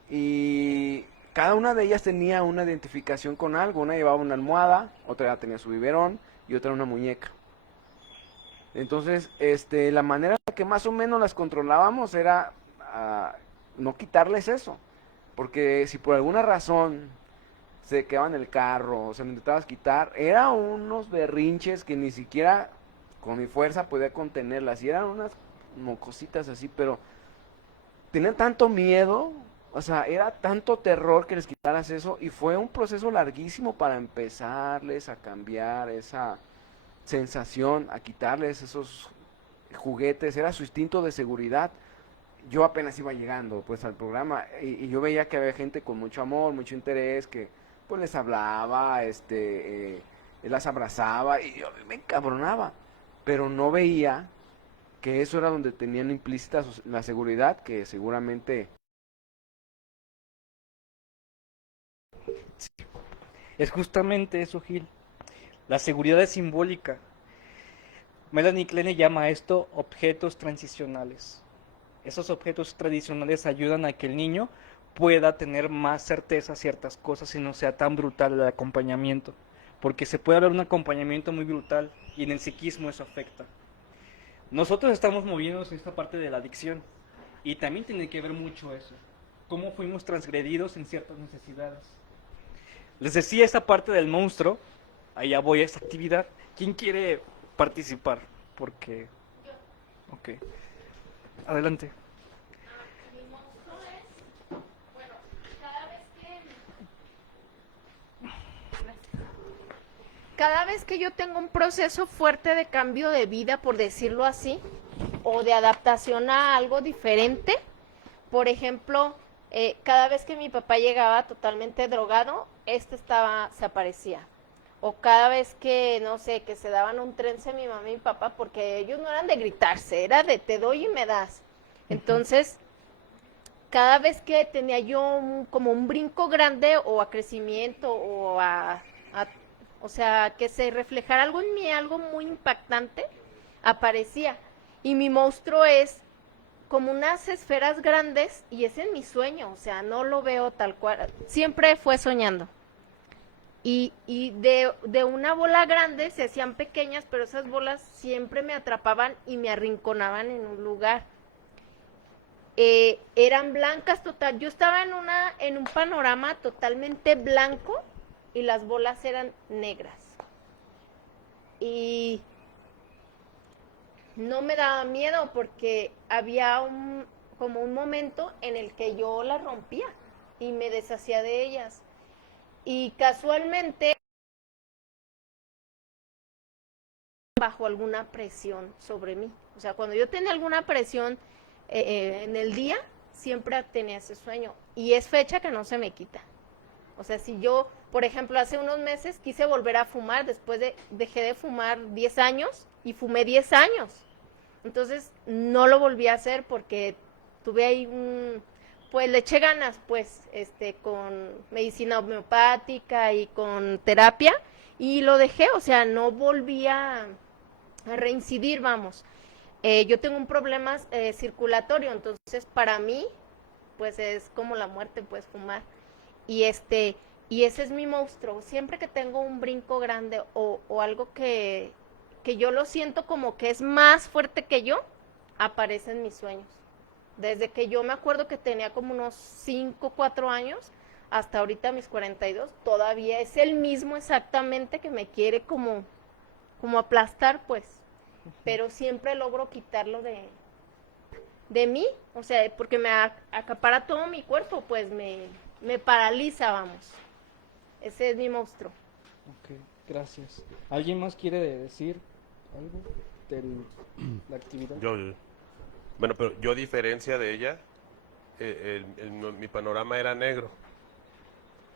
Y cada una de ellas tenía una identificación con algo. Una llevaba una almohada, otra tenía su biberón y otra una muñeca. Entonces, la manera que más o menos las controlábamos era no quitarles eso. Porque si por alguna razón se quedaban en el carro o se lo intentabas quitar, eran unos berrinches que ni siquiera con mi fuerza podía contenerlas. Y eran unas mocositas así, pero tenían tanto miedo, o sea, era tanto terror que les quitaras eso. Y fue un proceso larguísimo para empezarles a cambiar esa sensación, a quitarles esos juguetes. Era su instinto de seguridad. Yo apenas iba llegando pues al programa y yo veía que había gente con mucho amor, mucho interés, que pues les hablaba, las abrazaba y yo me encabronaba, pero no veía que eso era donde tenían implícita la seguridad, que seguramente... Es justamente eso, Gil. La seguridad es simbólica. Melanie Klein llama a esto objetos transicionales. Esos objetos tradicionales ayudan a que el niño pueda tener más certeza ciertas cosas y no sea tan brutal el acompañamiento. Porque se puede hablar de un acompañamiento muy brutal y en el psiquismo eso afecta. Nosotros estamos moviéndonos en esta parte de la adicción y también tiene que ver mucho eso. Cómo fuimos transgredidos en ciertas necesidades. Les decía esa parte del monstruo, allá voy a esta actividad. ¿Quién quiere participar? Porque... Ok. Adelante. Mi monstruo es, bueno, cada vez que yo tengo un proceso fuerte de cambio de vida, por decirlo así, o de adaptación a algo diferente, por ejemplo, cada vez que mi papá llegaba totalmente drogado, se aparecía. O cada vez que, no sé, que se daban un trence mi mamá y mi papá, porque ellos no eran de gritarse, era de te doy y me das. Entonces, cada vez que tenía yo como un brinco grande o a crecimiento o sea, que se reflejara algo en mí, algo muy impactante, aparecía. Y mi monstruo es como unas esferas grandes y es en mi sueño, o sea, no lo veo tal cual, siempre fue soñando. Y de una bola grande se hacían pequeñas, pero esas bolas siempre me atrapaban y me arrinconaban en un lugar. Eran blancas total, yo estaba en un panorama totalmente blanco y las bolas eran negras. Y no me daba miedo porque había como un momento en el que yo las rompía y me deshacía de ellas. Y casualmente bajo alguna presión sobre mí. O sea, cuando yo tenía alguna presión en el día, siempre tenía ese sueño. Y es fecha que no se me quita. O sea, si yo, por ejemplo, hace unos meses quise volver a fumar, dejé de fumar 10 años y fumé 10 años. Entonces, no lo volví a hacer porque tuve ahí pues le eché ganas, pues, con medicina homeopática y con terapia, y lo dejé, o sea, no volví a reincidir, vamos. Yo tengo un problema circulatorio, entonces para mí, pues es como la muerte, pues, fumar. Y ese es mi monstruo. Siempre que tengo un brinco grande o algo que yo lo siento como que es más fuerte que yo, aparece en mis sueños. Desde que yo me acuerdo que tenía como unos 5, 4 años, hasta ahorita mis 42, todavía es el mismo exactamente que me quiere como aplastar, pues. Pero siempre logro quitarlo de mí, o sea, porque me acapara todo mi cuerpo, pues me paraliza, vamos. Ese es mi monstruo. Ok, gracias. ¿Alguien más quiere decir algo de la actividad? Bueno, pero yo a diferencia de ella, mi panorama era negro.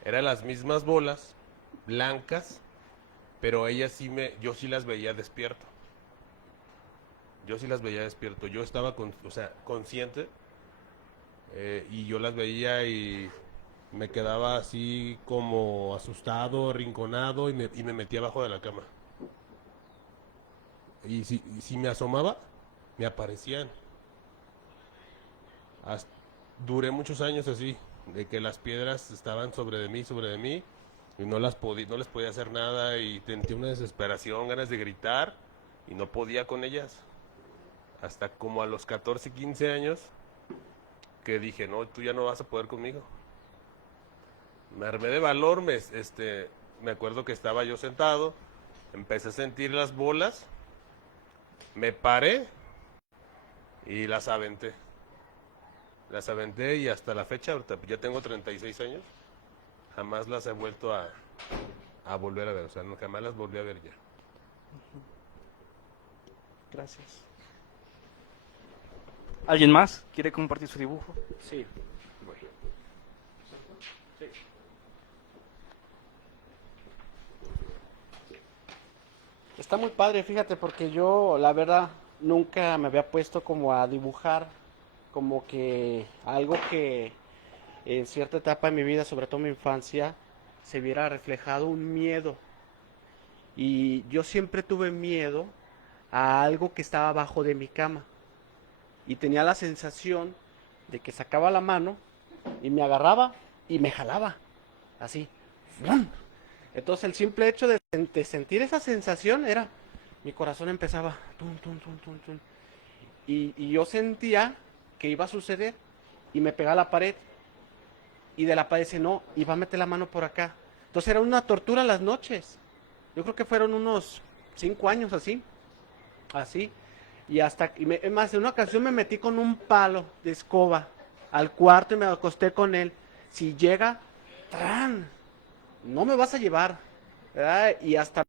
Eran las mismas bolas, blancas, pero yo sí las veía despierto. Yo sí las veía despierto. Yo estaba consciente y yo las veía y me quedaba así como asustado, arrinconado y me metía abajo de la cama. Y si me asomaba, me aparecían. Hasta- Duré muchos años así, de que las piedras estaban sobre de mí, y no no les podía hacer nada, y sentí una desesperación, ganas de gritar, y no podía con ellas. Hasta como a los 14, 15 años, que dije, no, tú ya no vas a poder conmigo. Me armé de valor, me acuerdo que estaba yo sentado, empecé a sentir las bolas, me paré y las aventé. Las aventé y hasta la fecha, ahorita ya tengo 36 años, jamás las he vuelto a volver a ver, o sea, jamás las volví a ver ya. Gracias. ¿Alguien más quiere compartir su dibujo? Sí, voy. Está muy padre, fíjate, porque yo, la verdad, nunca me había puesto como a dibujar, como que algo que en cierta etapa de mi vida, sobre todo mi infancia, se viera reflejado un miedo. Y yo siempre tuve miedo a algo que estaba abajo de mi cama. Y tenía la sensación de que sacaba la mano y me agarraba y me jalaba, así. ¡Fum! Entonces el simple hecho de sentir esa sensación era, mi corazón empezaba, tum, tum, tum, tum, tum. Y yo sentía que iba a suceder y me pegaba a la pared. Y de la pared dice, no, y va a meter la mano por acá. Entonces era una tortura las noches. Yo creo que fueron unos 5 años así. Así. Y hasta, es más, en una ocasión me metí con un palo de escoba al cuarto y me acosté con él. Si llega, ¡tran! No me vas a llevar, ¿verdad? Y hasta...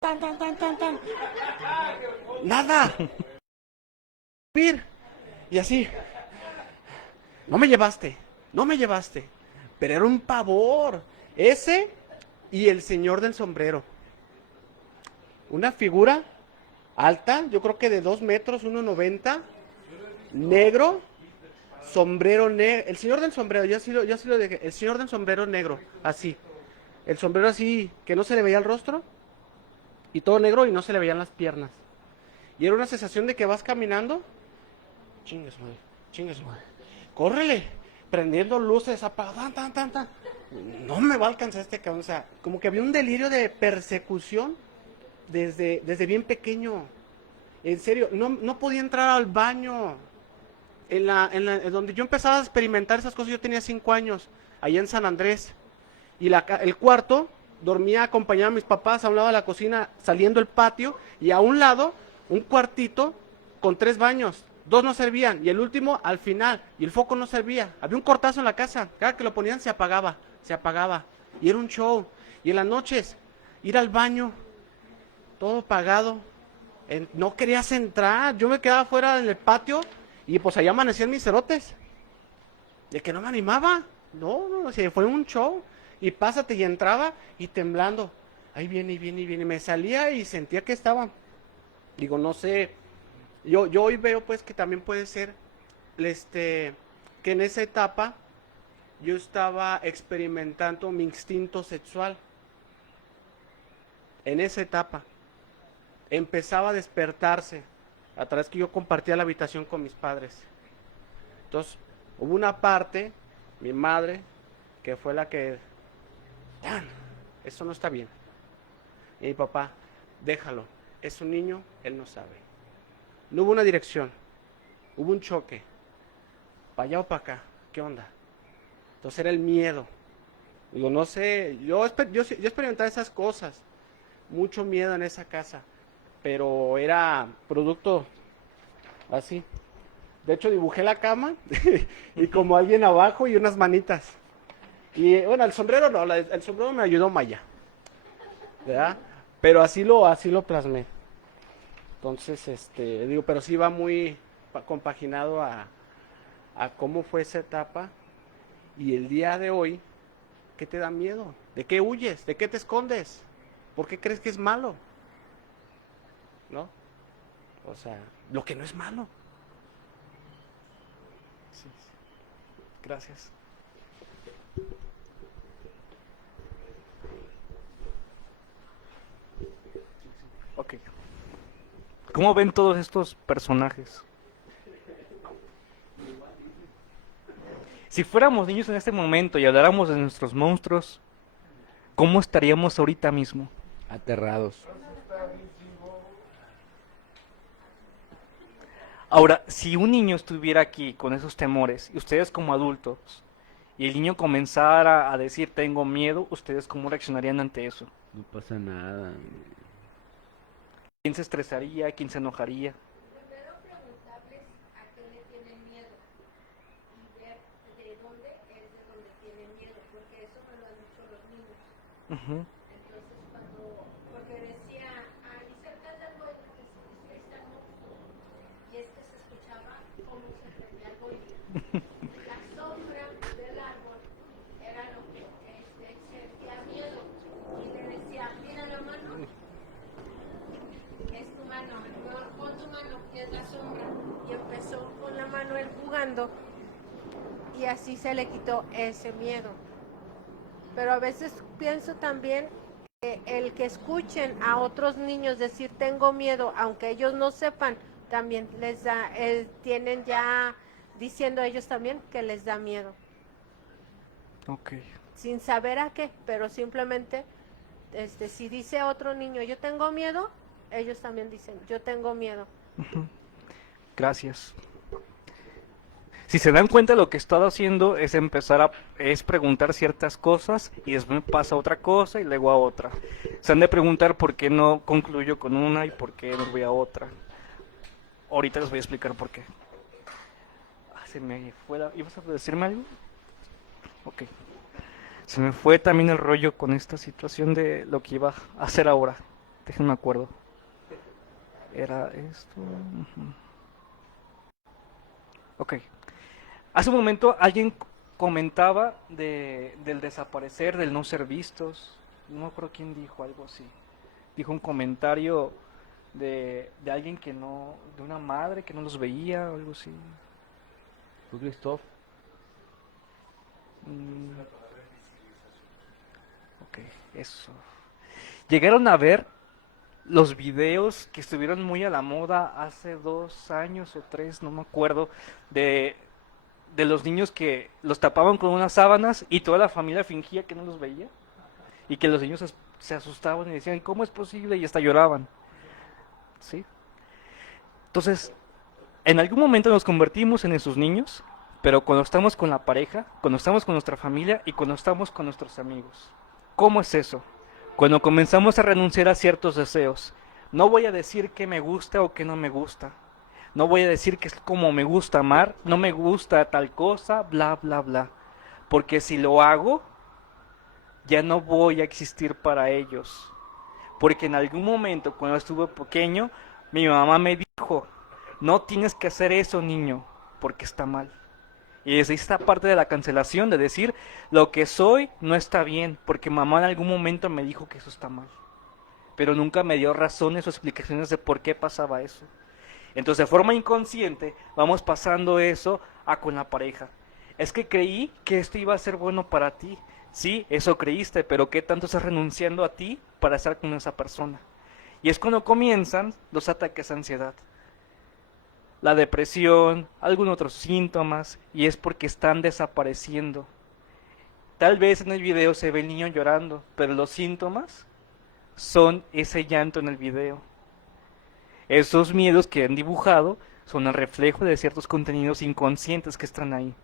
¡Tan, tan, tan, tan, tan! ¡Nada! Y así, no me llevaste, no me llevaste. Pero era un pavor. Ese y el señor del sombrero. Una figura alta, yo creo que de 2 metros, 1,90, negro, sombrero negro. El señor del sombrero, yo así lo dejé. El señor del sombrero negro, así. El sombrero así, que no se le veía el rostro. Y todo negro y no se le veían las piernas. Y era una sensación de que vas caminando. Chingue su madre, chingue su madre. Córrele, prendiendo luces, apagando, tan, tan, tan. No me va a alcanzar este cabrón. O sea, como que había un delirio de persecución desde bien pequeño. En serio, no podía entrar al baño. En donde yo empezaba a experimentar esas cosas, yo tenía 5 años, allá en San Andrés. Y el cuarto, dormía acompañado a mis papás a un lado de la cocina, saliendo el patio, y a un lado, un cuartito con 3 baños. 2 no servían, y el último al final, y el foco no servía. Había un cortazo en la casa, cada que lo ponían se apagaba, y era un show. Y en las noches, ir al baño, todo apagado, no querías entrar, yo me quedaba fuera en el patio, y pues allá amanecían mis cerotes, de que no me animaba, no, o sea, fue un show, y pásate, y entraba, y temblando, ahí viene, y me salía, y sentía que estaba, digo, no sé, yo hoy veo pues que también puede ser, que en esa etapa, yo estaba experimentando mi instinto sexual, en esa etapa, empezaba a despertarse, a través que yo compartía la habitación con mis padres. Entonces, hubo una parte, mi madre, que fue la que, ¡tan! Eso no está bien. Y mi papá, déjalo, es un niño, él no sabe. No hubo una dirección, hubo un choque, para allá o para acá, ¿qué onda? Entonces era el miedo. Digo, no sé, yo experimentaba esas cosas, mucho miedo en esa casa, pero era producto así. De hecho dibujé la cama y como alguien abajo y unas manitas. Y bueno, el sombrero no, el sombrero me ayudó Maya, ¿verdad? Pero así lo plasmé. Entonces, digo, pero sí va muy compaginado a cómo fue esa etapa. Y el día de hoy, ¿qué te da miedo? ¿De qué huyes? ¿De qué te escondes? ¿Por qué crees que es malo? ¿No? O sea, lo que no es malo. Sí. Gracias. Ok. ¿Cómo ven todos estos personajes? Si fuéramos niños en este momento y habláramos de nuestros monstruos, ¿cómo estaríamos ahorita mismo? Aterrados. Ahora, si un niño estuviera aquí con esos temores y ustedes como adultos y el niño comenzara a decir tengo miedo, ¿ustedes cómo reaccionarían ante eso? No pasa nada. ¿Quién se estresaría? ¿Quién se enojaría? Primero preguntarles a qué le tienen miedo y ver de dónde es de donde tienen miedo, porque eso me lo han dicho los niños. Ujú. Entonces porque decía, ahí cerca de la dueña que se está monstruo, y es que se escuchaba cómo se prendía el boiler. La sombra del árbol era lo que sentía miedo, y le decía, mira la mano, es tu mano, pon tu mano, que es la sombra, y empezó con la mano él jugando, y así se le quitó ese miedo. Pero a veces pienso también que el que escuchen a otros niños decir tengo miedo, aunque ellos no sepan, también les da, tienen ya diciendo ellos también que les da miedo, Ok. sin saber a qué, pero simplemente si dice otro niño yo tengo miedo, ellos también dicen yo tengo miedo. Gracias. Si se dan cuenta, lo que he estado haciendo es es preguntar ciertas cosas y después me pasa otra cosa y luego a otra. Se han de preguntar por qué no concluyo con una y por qué no voy a otra. Ahorita les voy a explicar por qué. Se me fue ¿Ibas a decirme algo? Ok. Se me fue también el rollo con esta situación de lo que iba a hacer ahora. Déjenme acuerdo. Era esto. Ok. Hace un momento alguien comentaba del desaparecer, del no ser vistos. No me acuerdo quién dijo algo así. Dijo un comentario de alguien que no, de una madre que no los veía o algo así. ¿Tú, Christoph? Ok, eso. Llegaron a ver los videos que estuvieron muy a la moda hace 2 años o 3, no me acuerdo, de los niños que los tapaban con unas sábanas y toda la familia fingía que no los veía y que los niños se asustaban y decían, ¿cómo es posible? Y hasta lloraban. ¿Sí? Entonces, en algún momento nos convertimos en esos niños, pero cuando estamos con la pareja, cuando estamos con nuestra familia y cuando estamos con nuestros amigos. ¿Cómo es eso? Cuando comenzamos a renunciar a ciertos deseos. No voy a decir que me gusta o que no me gusta. No voy a decir que es como me gusta amar, no me gusta tal cosa, bla, bla, bla. Porque si lo hago, ya no voy a existir para ellos. Porque en algún momento, cuando estuve pequeño, mi mamá me dijo, no tienes que hacer eso, niño, porque está mal. Y es esta parte de la cancelación, de decir, lo que soy no está bien, porque mamá en algún momento me dijo que eso está mal. Pero nunca me dio razones o explicaciones de por qué pasaba eso. Entonces, de forma inconsciente, vamos pasando eso a con la pareja. Es que creí que esto iba a ser bueno para ti. Sí, eso creíste, pero ¿qué tanto estás renunciando a ti para estar con esa persona? Y es cuando comienzan los ataques de ansiedad. La depresión, algunos otros síntomas, y es porque están desapareciendo. Tal vez en el video se ve el niño llorando, pero los síntomas son ese llanto en el video. Esos miedos que han dibujado son el reflejo de ciertos contenidos inconscientes que están ahí.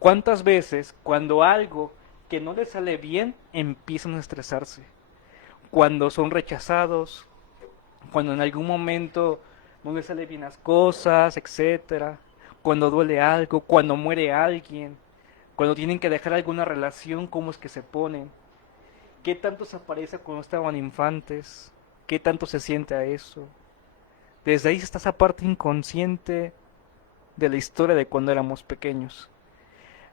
¿Cuántas veces cuando algo que no les sale bien empiezan a estresarse? Cuando son rechazados, cuando en algún momento no les salen bien las cosas, etcétera, cuando duele algo, cuando muere alguien, cuando tienen que dejar alguna relación, ¿cómo es que se ponen? ¿Qué tanto se aparece cuando estaban infantes? ¿Qué tanto se siente a eso? Desde ahí está esa parte inconsciente de la historia de cuando éramos pequeños.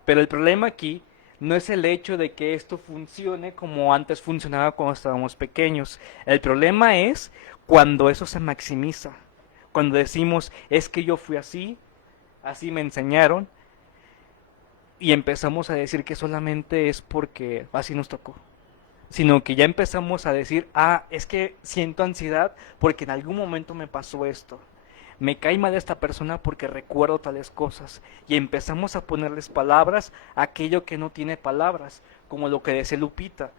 Pero el problema aquí no es el hecho de que esto funcione como antes funcionaba cuando estábamos pequeños. El problema es cuando eso se maximiza. Cuando decimos, es que yo fui así, así me enseñaron, y empezamos a decir que solamente es porque así nos tocó. sino que ya empezamos a decir, es que siento ansiedad porque en algún momento me pasó esto. Me cae mal esta persona porque recuerdo tales cosas. Y empezamos a ponerles palabras a aquello que no tiene palabras, como lo que decía Lupita.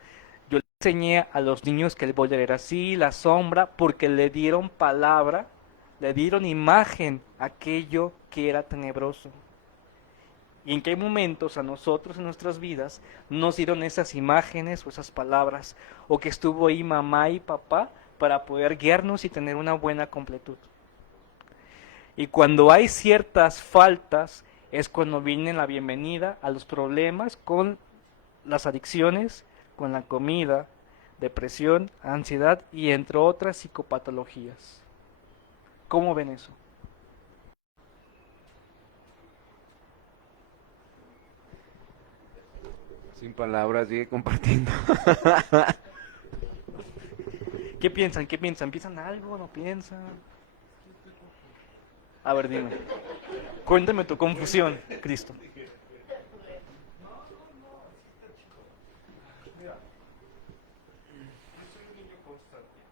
Yo le enseñé a los niños que el boiler era así, la sombra, porque le dieron palabra, le dieron imagen a aquello que era tenebroso. Y en qué momentos a nosotros en nuestras vidas nos dieron esas imágenes o esas palabras, o que estuvo ahí mamá y papá para poder guiarnos y tener una buena completud. Y cuando hay ciertas faltas es cuando viene la bienvenida a los problemas con las adicciones, con la comida, depresión, ansiedad y entre otras psicopatologías. ¿Cómo ven eso? Sin palabras, sigue compartiendo. ¿Qué piensan? ¿Qué piensan? ¿Piensan algo? ¿No piensan? A ver, dime. Cuéntame tu confusión, Cristo. Mira, yo soy un niño Constantine.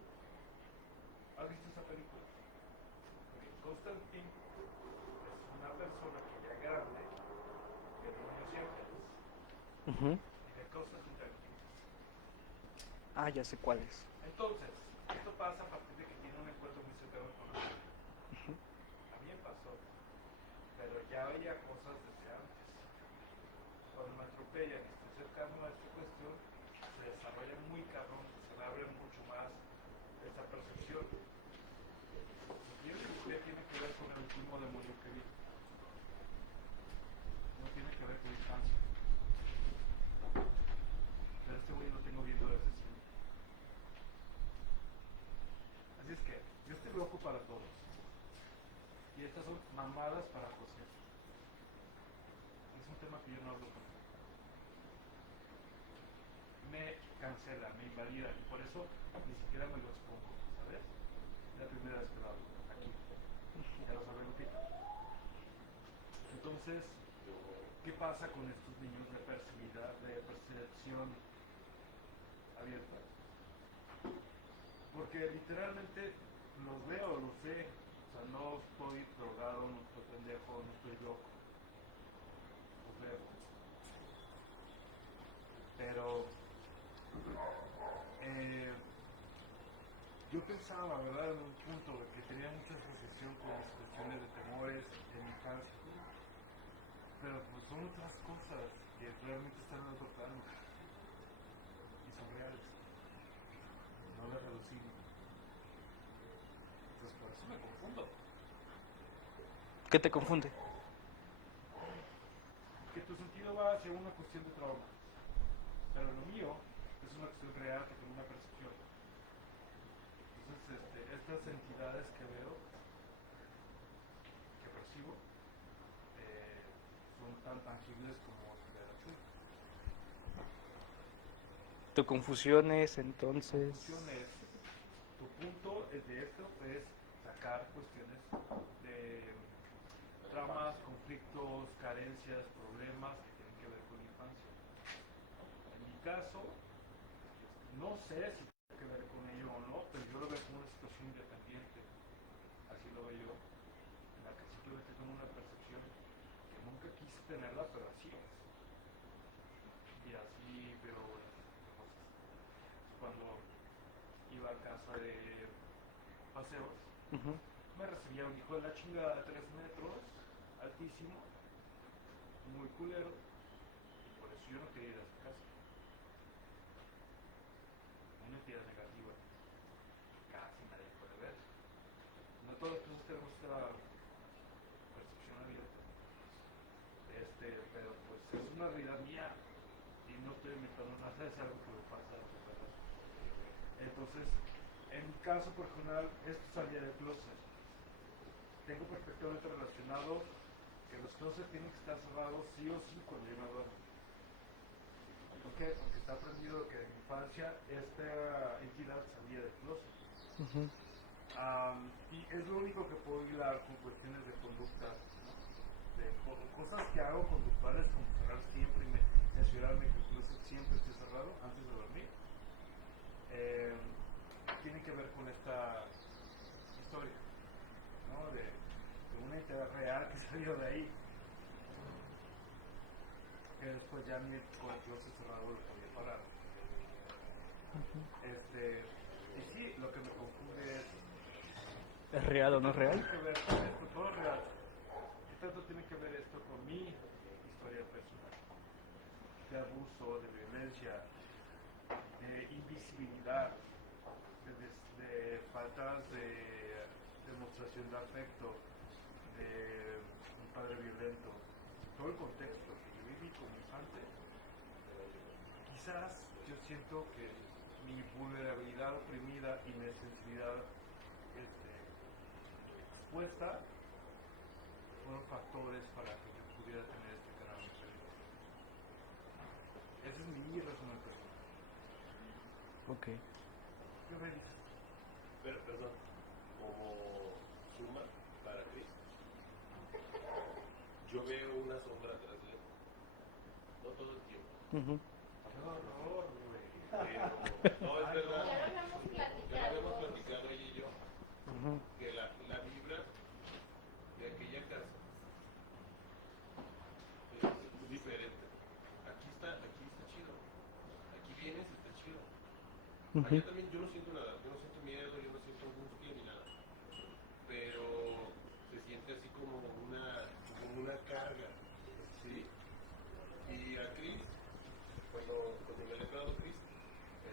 ¿Has visto esa película? Constantine es una persona que ya es grande, que es niño siempre, Ujú. y le causa su tranquilidad. Ya sé cuál es. Entonces, esto pasa a partir de que tiene un encuentro muy cercano con la muerte. A mí me pasó, pero ya veía cosas desde antes. Cuando me atropellan y estoy cercano a esta cuestión, se desarrolla muy cabrón, se me abre mucho más esa percepción. Si quieres, usted tiene que ver con el último demonio que vi. No tiene que ver con infancia. Pero este güey lo tengo viendo desde siempre. Así es que, yo estoy loco para todos. Y estas son mamadas para José. Es un tema que yo no hablo con él. Me cancela, me invalida, y por eso ni siquiera me lo expongo, ¿sabes? Es la primera vez que lo hablo, aquí. Ya lo sabe Lupita. Entonces, ¿qué pasa con estos niños de percepción abierta? Porque literalmente los veo, los sé. O sea, no estoy drogado, no estoy pendejo, no estoy loco. Los veo. Pero yo pensaba, ¿verdad? En un punto de que tenía mucha asociación con las cuestiones de temores en mi infancia. Pero pues son otras cosas que realmente están en otro plano. Y son reales. No las reducimos. Entonces por eso me confundo. ¿Qué te confunde? Que tu sentido va hacia una cuestión de trauma. Pero lo mío es una cuestión real que tengo una percepción. Entonces, estas entidades que veo, que percibo, son tan tangibles como la tuya. Tu confusión es entonces... Tu punto de esto es sacar cuestiones de traumas, conflictos, carencias, problemas que tienen que ver con la infancia. En mi caso, no sé si tiene que ver con ello o no, pero yo lo veo como una situación independiente. Así lo veo yo, en la que simplemente tengo una percepción que nunca quise tenerla, pero así es. Y así veo las cosas. Cuando iba a casa de paseos, me recibía un hijo de la chingada de 3 metros, altísimo, muy culero, y por eso yo no quería ir a su casa. Una entidad negativa, casi nadie puede ver. No todos nosotros tenemos esta percepción abierta, pero pues es una realidad mía, y no estoy inventando nada, es algo que me pasa, ¿verdad? Entonces, en mi caso personal, esto salía del closet. Tengo perfectamente relacionado que los closets tienen que estar cerrados sí o sí cuando yo me duermo. ¿Por qué? Porque está aprendido que en mi infancia esta entidad salía del closet. Y es lo único que puedo hilar con cuestiones de conducta, ¿no? De cosas que hago conductuales, como cerrar siempre y asegurarme que el closet siempre esté cerrado antes de dormir. tiene que ver con esta historia, ¿no? De una entidad real que salió de ahí. Que después ya ni con el closet cerrado lo podía parar. Y sí, lo que me confunde ¿Es real o no es real? tiene que ver con esto, todo es real. ¿Qué tanto tiene que ver esto con mi historia personal? De abuso, de violencia, de invisibilidad, de faltas de demostración de afecto, de un padre violento, todo el contexto que yo viví como infante. Quizás yo siento que mi vulnerabilidad oprimida y mi sensibilidad expuesta fueron factores para que yo pudiera tener este carácter. Ese es mi resumen personal. Ok. ¿Qué me dices? Pero, perdón, como suma para Chris, yo veo una sombra atrás de él. No todo el tiempo. ¡Qué horror, güey! Pero, no, es verdad. Ya lo habíamos Ya lo habíamos platicado. platicado ella y yo. Que la vibra de aquella casa es diferente. Aquí está chido. Aquí vienes y está chido. Allá también yo no siento nada, yo no siento miedo, yo no siento angustia ni nada. Pero se siente así como una carga, ¿sí? Y a Chris, cuando me le he dado Chris,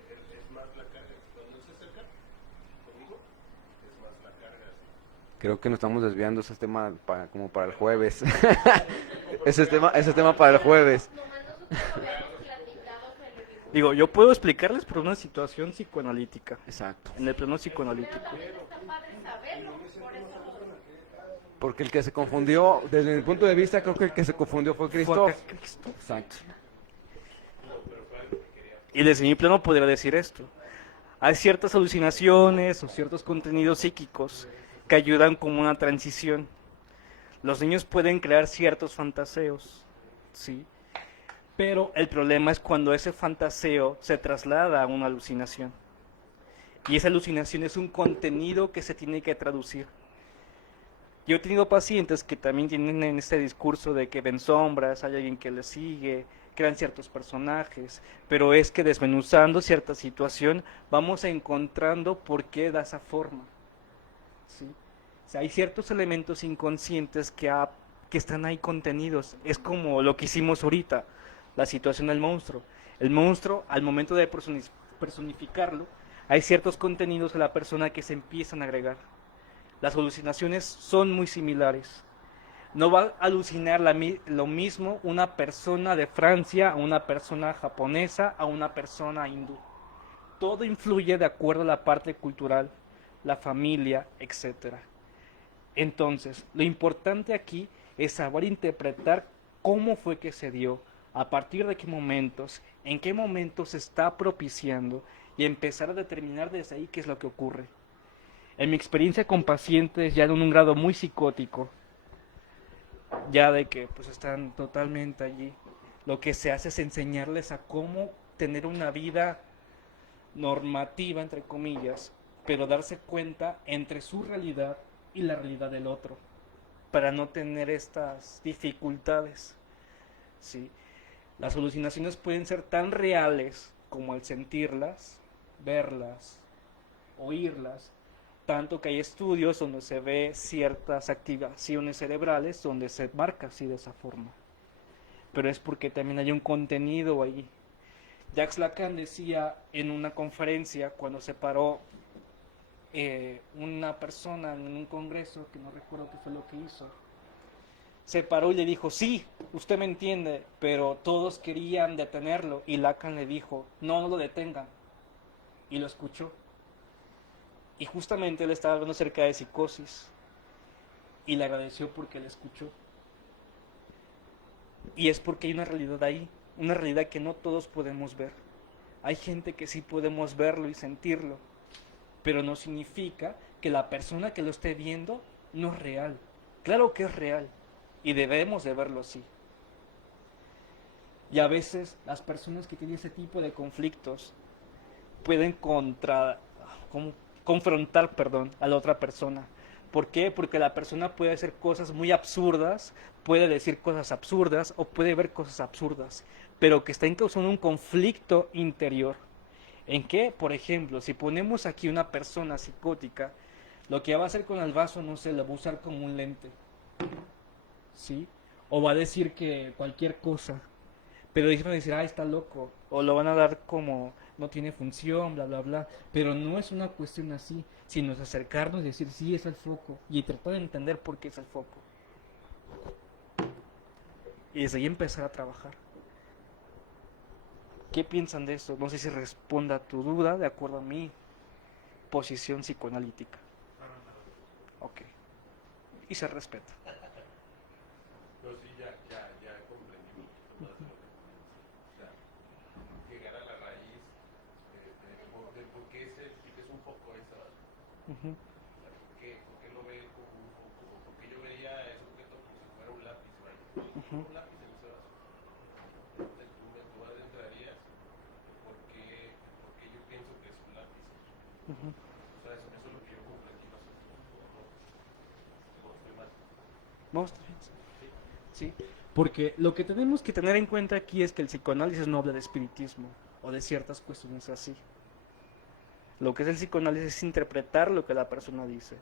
es más la carga. Cuando se acerca conmigo, es más la carga. Creo que nos estamos desviando ese tema como para el jueves. Ese tema para el jueves. Nomás nosotros lo habíamos platicado, pero Digo, yo puedo explicarles por una situación psicoanalítica, Exacto. en el plano psicoanalítico. también está padre saberlo, por eso Porque el que se confundió, desde mi punto de vista, creo que el que se confundió fue Christoph. Exacto. Y desde mi plano podría decir esto. Hay ciertas alucinaciones o ciertos contenidos psíquicos que ayudan como una transición. Los niños pueden crear ciertos fantaseos, ¿sí? Pero el problema es cuando ese fantaseo se traslada a una alucinación. Y esa alucinación es un contenido que se tiene que traducir. Yo he tenido pacientes que también tienen en este discurso de que ven sombras, hay alguien que les sigue, crean ciertos personajes, pero es que desmenuzando cierta situación vamos encontrando por qué da esa forma. ¿Sí? O sea, hay ciertos elementos inconscientes que están ahí contenidos. Es como lo que hicimos ahorita, la situación del monstruo. El monstruo, al momento de personificarlo, hay ciertos contenidos de la persona que se empiezan a agregar. Las alucinaciones son muy similares. No va a alucinar lo mismo una persona de Francia a una persona japonesa a una persona hindú. Todo influye de acuerdo a la parte cultural, la familia, etc. Entonces, lo importante aquí es saber interpretar cómo fue que se dio, a partir de qué momentos, en qué momentos se está propiciando y empezar a determinar desde ahí qué es lo que ocurre. En mi experiencia con pacientes ya en un grado muy psicótico, ya de que pues están totalmente allí, lo que se hace es enseñarles a cómo tener una vida normativa, entre comillas, pero darse cuenta entre su realidad y la realidad del otro, para no tener estas dificultades. ¿Sí? Las alucinaciones pueden ser tan reales como el sentirlas, verlas, oírlas, tanto que hay estudios donde se ve ciertas activaciones cerebrales donde se marca así de esa forma. Pero es porque también hay un contenido ahí. Jacques Lacan decía en una conferencia cuando se paró una persona en un congreso, que no recuerdo qué fue lo que hizo, se paró y le dijo, sí, usted me entiende, pero todos querían detenerlo, y Lacan le dijo, no lo detengan, y lo escuchó. Y justamente él estaba hablando acerca de psicosis, y le agradeció porque le escuchó. Y es porque hay una realidad ahí, una realidad que no todos podemos ver. Hay gente que sí podemos verlo y sentirlo, pero no significa que la persona que lo esté viendo no es real. Claro que es real, y debemos de verlo así. Y a veces las personas que tienen ese tipo de conflictos pueden confrontar, perdón, a la otra persona. ¿Por qué? Porque la persona puede hacer cosas muy absurdas, puede decir cosas absurdas o puede ver cosas absurdas, pero que están causando un conflicto interior. ¿En qué? Por ejemplo, si ponemos aquí una persona psicótica, lo que va a hacer con el vaso, no sé, lo va a usar como un lente, ¿sí? O va a decir que cualquier cosa, pero ellos van a decir, ah, está loco, o lo van a dar como no tiene función, bla, bla, bla, pero no es una cuestión así, sino es acercarnos y decir, sí, es el foco, y tratar de entender por qué es el foco. Y desde ahí empezar a trabajar. ¿Qué piensan de esto? No sé si responda a tu duda de acuerdo a mi posición psicoanalítica. Ok. Y se respeta. Pero sí, ya comprendí mucho más de lo que comentas. O sea, llegar a la raíz de por qué es un foco esa. Ujú. O sea, ¿por qué lo ve como un foco? Porque yo vería ese objeto como si fuera un lápiz, ¿vale? Ujú. Un lápiz en ese vaso. Entonces tú adentrarías porque yo pienso que es un lápiz. Ujú. O sea, eso es lo que yo comprendí más o menos. ¿O estoy mal? Vamos, sí, porque lo que tenemos que tener en cuenta aquí es que el psicoanálisis no habla de espiritismo o de ciertas cuestiones así. Lo que es el psicoanálisis es interpretar lo que la persona dice.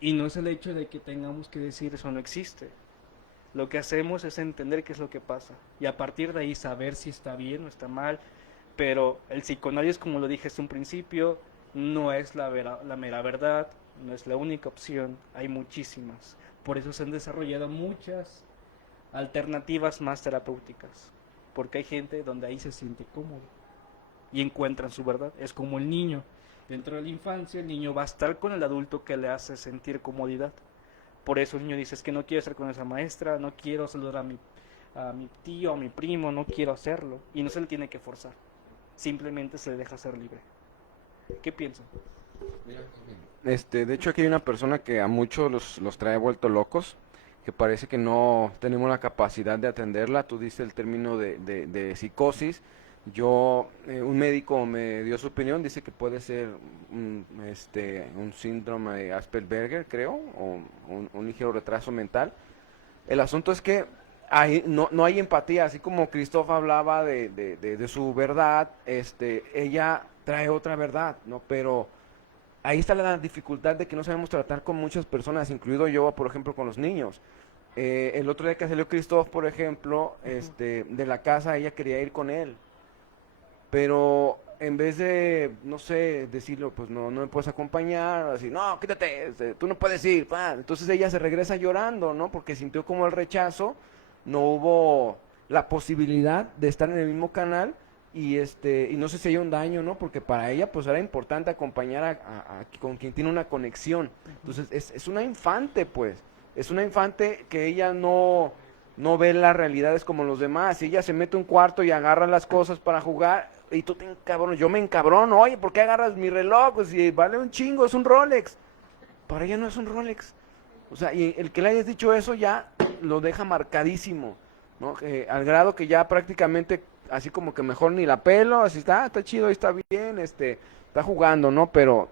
Y no es el hecho de que tengamos que decir eso no existe. Lo que hacemos es entender qué es lo que pasa y a partir de ahí saber si está bien o está mal. Pero el psicoanálisis, como lo dije desde un principio, no es la mera verdad, no es la única opción, hay muchísimas. Por eso se han desarrollado muchas alternativas más terapéuticas, porque hay gente donde ahí se siente cómodo y encuentran su verdad. Es como el niño. Dentro de la infancia, el niño va a estar con el adulto que le hace sentir comodidad. Por eso el niño dice, es que no quiero estar con esa maestra, no quiero saludar a mi tío, a mi primo, no quiero hacerlo. Y no se le tiene que forzar, simplemente se le deja ser libre. ¿Qué piensan? De hecho aquí hay una persona que a muchos los trae vuelto locos, que parece que no tenemos la capacidad de atenderla. Tú dices el término de psicosis. Un médico me dio su opinión, dice que puede ser un síndrome de Asperger, creo, o un ligero retraso mental. El asunto es que no hay empatía, así como Christoph hablaba de su verdad, ella trae otra verdad, ¿no? Pero ahí está la dificultad de que no sabemos tratar con muchas personas, incluido yo, por ejemplo, con los niños. El otro día que salió Christoph, por ejemplo, de la casa, ella quería ir con él, pero en vez de, no sé, decirlo, pues no me puedes acompañar, así, no, quítate, tú no puedes ir, pa. Entonces ella se regresa llorando, ¿no? Porque sintió como el rechazo, no hubo la posibilidad de estar en el mismo canal y no sé si hay un daño, ¿no? Porque para ella pues era importante acompañar con quien tiene una conexión. Entonces es una infante, pues, es una infante que ella no ve las realidades como los demás. Si ella se mete a un cuarto y agarra las cosas para jugar, y tú te encabronas, yo me encabrono, oye, ¿por qué agarras mi reloj? Pues si vale un chingo, es un Rolex. Para ella no es un Rolex. O sea, y el que le hayas dicho eso ya lo deja marcadísimo, ¿no? Al grado que ya prácticamente, así como que mejor ni la pelo, así está chido, ahí está bien, está jugando, ¿no? Pero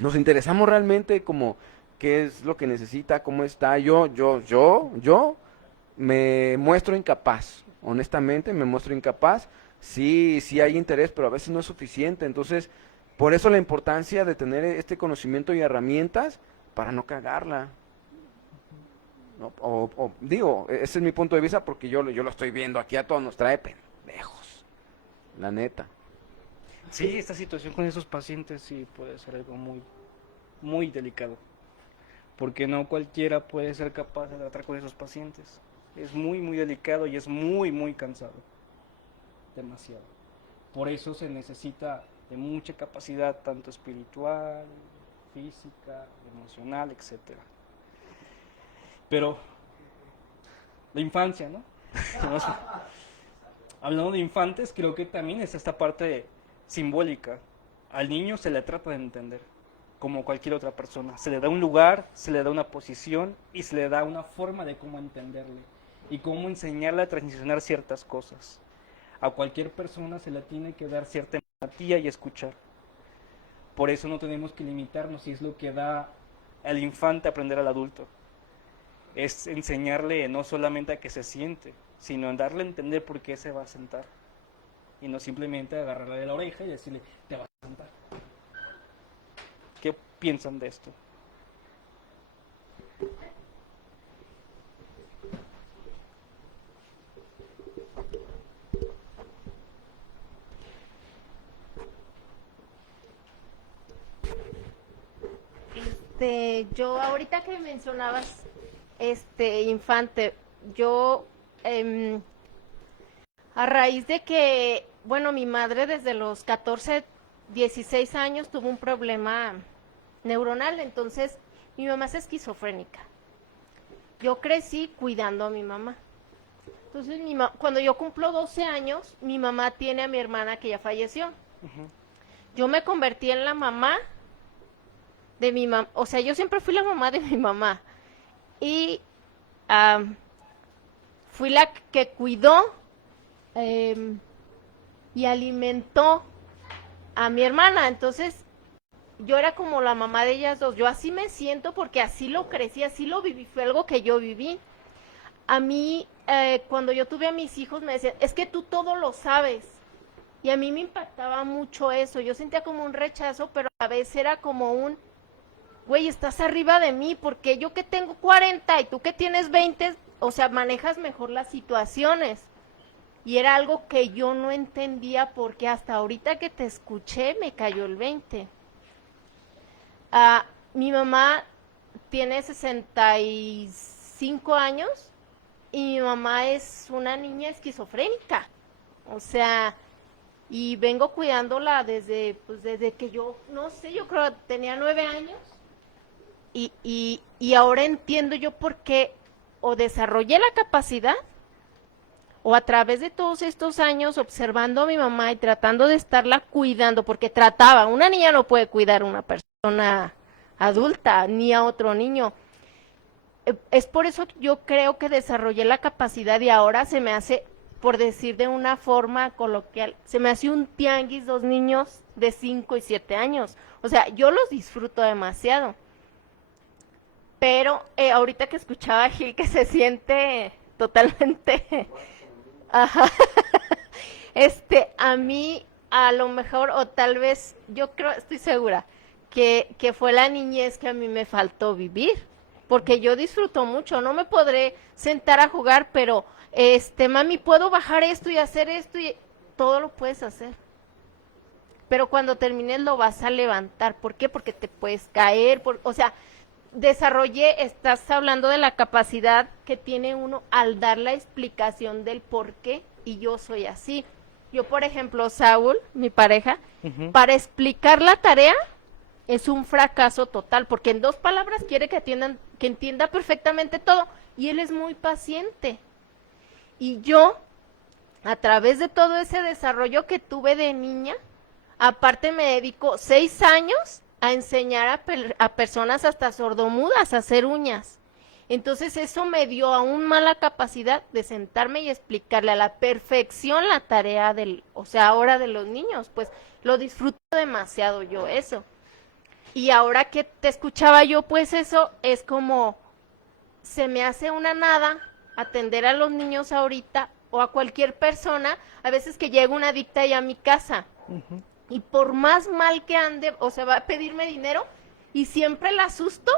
nos interesamos realmente como qué es lo que necesita, cómo está. Yo me muestro incapaz, honestamente me muestro incapaz. Sí hay interés, pero a veces no es suficiente. Entonces, por eso la importancia de tener este conocimiento y herramientas para no cagarla, ¿no? Digo, ese es mi punto de vista porque yo lo estoy viendo aquí, a todos nos trae pendejos, la neta. Sí, esta situación con esos pacientes sí puede ser algo muy, muy delicado, porque no cualquiera puede ser capaz de tratar con esos pacientes. Es muy, muy delicado y es muy, muy cansado. Demasiado. Por eso se necesita de mucha capacidad, tanto espiritual, física, emocional, etcétera. Pero la infancia, ¿no? Hablando de infantes, creo que también es esta parte simbólica. Al niño se le trata de entender, como cualquier otra persona. Se le da un lugar, se le da una posición y se le da una forma de cómo entenderle y cómo enseñarle a transicionar ciertas cosas. A cualquier persona se le tiene que dar cierta empatía y escuchar. Por eso no tenemos que limitarnos, y es lo que da al infante aprender al adulto. Es enseñarle no solamente a que se siente, sino en darle a entender por qué se va a sentar. Y no simplemente agarrarle de la oreja y decirle, te vas a sentar. ¿Qué piensan de esto? Yo ahorita que mencionabas infante, yo a raíz de que, bueno, mi madre desde los 14, 16 años tuvo un problema neuronal, entonces mi mamá es esquizofrénica. Yo crecí cuidando a mi mamá. Entonces, cuando yo cumplo 12 años, mi mamá tiene a mi hermana que ya falleció. Yo me convertí en la mamá de mi mamá, o sea, yo siempre fui la mamá de mi mamá. Y fui la que cuidó y alimentó a mi hermana. Entonces, yo era como la mamá de ellas dos. Yo así me siento porque así lo crecí, así lo viví, fue algo que yo viví. A mí, cuando yo tuve a mis hijos, me decían, es que tú todo lo sabes. Y a mí me impactaba mucho eso. Yo sentía como un rechazo, pero a veces era como un, güey, estás arriba de mí, porque yo que tengo 40 y tú que tienes 20, o sea, manejas mejor las situaciones. Y era algo que yo no entendía, porque hasta ahorita que te escuché me cayó el 20. Mi mamá tiene 65 años y mi mamá es una niña esquizofrénica. O sea, y vengo cuidándola desde que yo, no sé, yo creo que tenía 9 años. Y ahora entiendo yo por qué o desarrollé la capacidad, o a través de todos estos años observando a mi mamá y tratando de estarla cuidando, porque una niña no puede cuidar a una persona adulta ni a otro niño. Es por eso que yo creo que desarrollé la capacidad y ahora se me hace, por decir de una forma coloquial, se me hace un tianguis 2 niños de 5 y 7 años. O sea, yo los disfruto demasiado. Pero ahorita que escuchaba a Gil que se siente totalmente, ajá, a mí a lo mejor, o tal vez, yo creo, estoy segura, que fue la niñez que a mí me faltó vivir, porque yo disfruto mucho, no me podré sentar a jugar, pero, mami, puedo bajar esto y hacer esto, y todo lo puedes hacer. Pero cuando termines lo vas a levantar, ¿por qué? Porque te puedes caer, o sea, estás hablando de la capacidad que tiene uno al dar la explicación del por qué, y yo soy así. Yo, por ejemplo, Saúl, mi pareja, para explicar la tarea es un fracaso total, porque en 2 palabras quiere que entienda perfectamente todo, y él es muy paciente. Y yo, a través de todo ese desarrollo que tuve de niña, aparte me dedico 6 años a enseñar a personas hasta sordomudas a hacer uñas. Entonces eso me dio aún más la capacidad de sentarme y explicarle a la perfección la tarea ahora de los niños, pues lo disfruto demasiado yo eso. Y ahora que te escuchaba yo, pues eso es como, se me hace una nada atender a los niños ahorita o a cualquier persona, a veces que llega una adicta ya a mi casa. Y por más mal que ande, o sea, va a pedirme dinero y siempre la asusto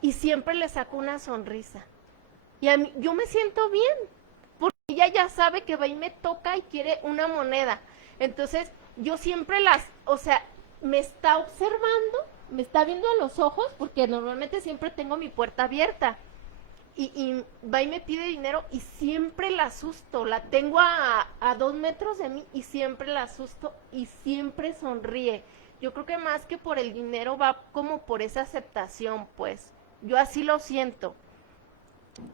y siempre le saco una sonrisa. Y a mí, yo me siento bien, porque ella ya sabe que va y me toca y quiere una moneda. Entonces, yo siempre me está observando, me está viendo a los ojos, porque normalmente siempre tengo mi puerta abierta. Y va y me pide dinero y siempre la asusto, la tengo a 2 metros de mí y siempre la asusto y siempre sonríe. Yo creo que más que por el dinero va como por esa aceptación, pues. Yo así lo siento.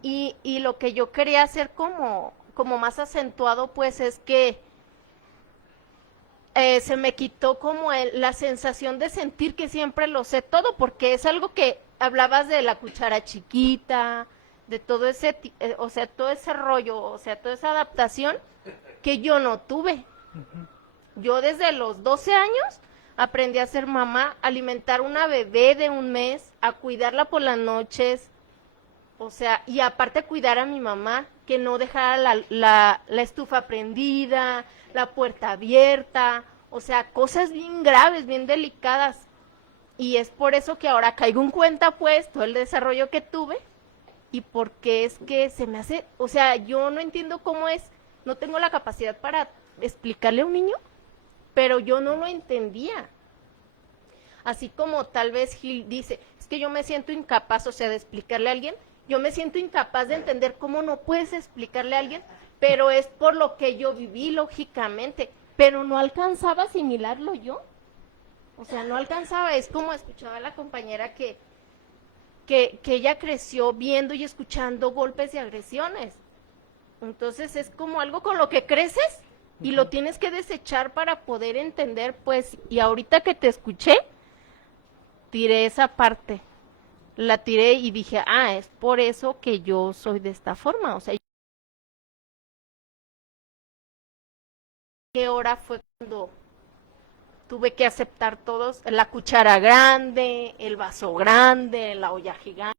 Y lo que yo quería hacer como más acentuado, pues, es que se me quitó como la sensación de sentir que siempre lo sé todo, porque es algo que hablabas de la cuchara chiquita, de todo ese, todo ese rollo, toda esa adaptación que yo no tuve. Yo desde los 12 años aprendí a ser mamá, a alimentar una bebé de 1 mes, a cuidarla por las noches, o sea, y aparte cuidar a mi mamá, que no dejara la estufa prendida, la puerta abierta, o sea, cosas bien graves, bien delicadas. Y es por eso que ahora caigo en cuenta, pues, todo el desarrollo que tuve, y porque es que se me hace, o sea, yo no entiendo cómo es, no tengo la capacidad para explicarle a un niño, pero yo no lo entendía. Así como tal vez Gil dice, es que yo me siento incapaz, o sea, de explicarle a alguien, yo me siento incapaz de entender cómo no puedes explicarle a alguien, pero es por lo que yo viví, lógicamente, pero no alcanzaba a asimilarlo yo. O sea, no alcanzaba, es como escuchaba a la compañera que ella creció viendo y escuchando golpes y agresiones. Entonces es como algo con lo que creces y lo tienes que desechar para poder entender, pues, y ahorita que te escuché, tiré esa parte, la tiré y dije, ah, es por eso que yo soy de esta forma, o sea, ¿qué hora fue cuando tuve que aceptar todos? La cuchara grande, el vaso grande, la olla gigante.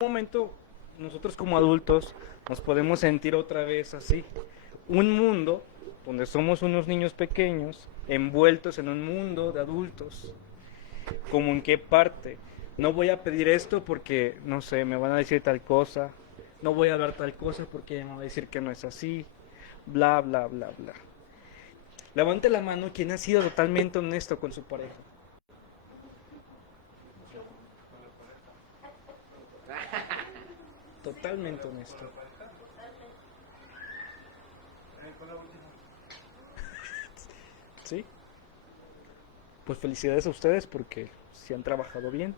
Un momento, nosotros como adultos nos podemos sentir otra vez así. Un mundo donde somos unos niños pequeños, envueltos en un mundo de adultos. ¿Cómo en qué parte? No voy a pedir esto porque, no sé, me van a decir tal cosa. No voy a hablar tal cosa porque me van a decir que no es así. Bla, bla, bla, bla. Levante la mano quien ha sido totalmente honesto con su pareja. Totalmente honesto. ¿Sí? Pues felicidades a ustedes porque sí han trabajado bien.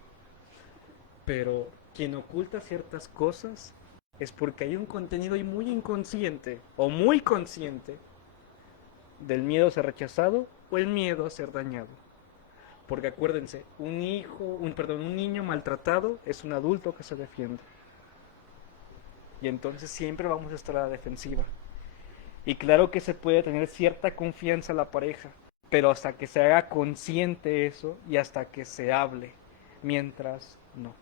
Pero quien oculta ciertas cosas es porque hay un contenido muy inconsciente o muy consciente del miedo a ser rechazado o el miedo a ser dañado. Porque acuérdense, un niño maltratado es un adulto que se defiende. Y entonces siempre vamos a estar a la defensiva. Y claro que se puede tener cierta confianza en la pareja, pero hasta que se haga consciente eso y hasta que se hable, mientras no.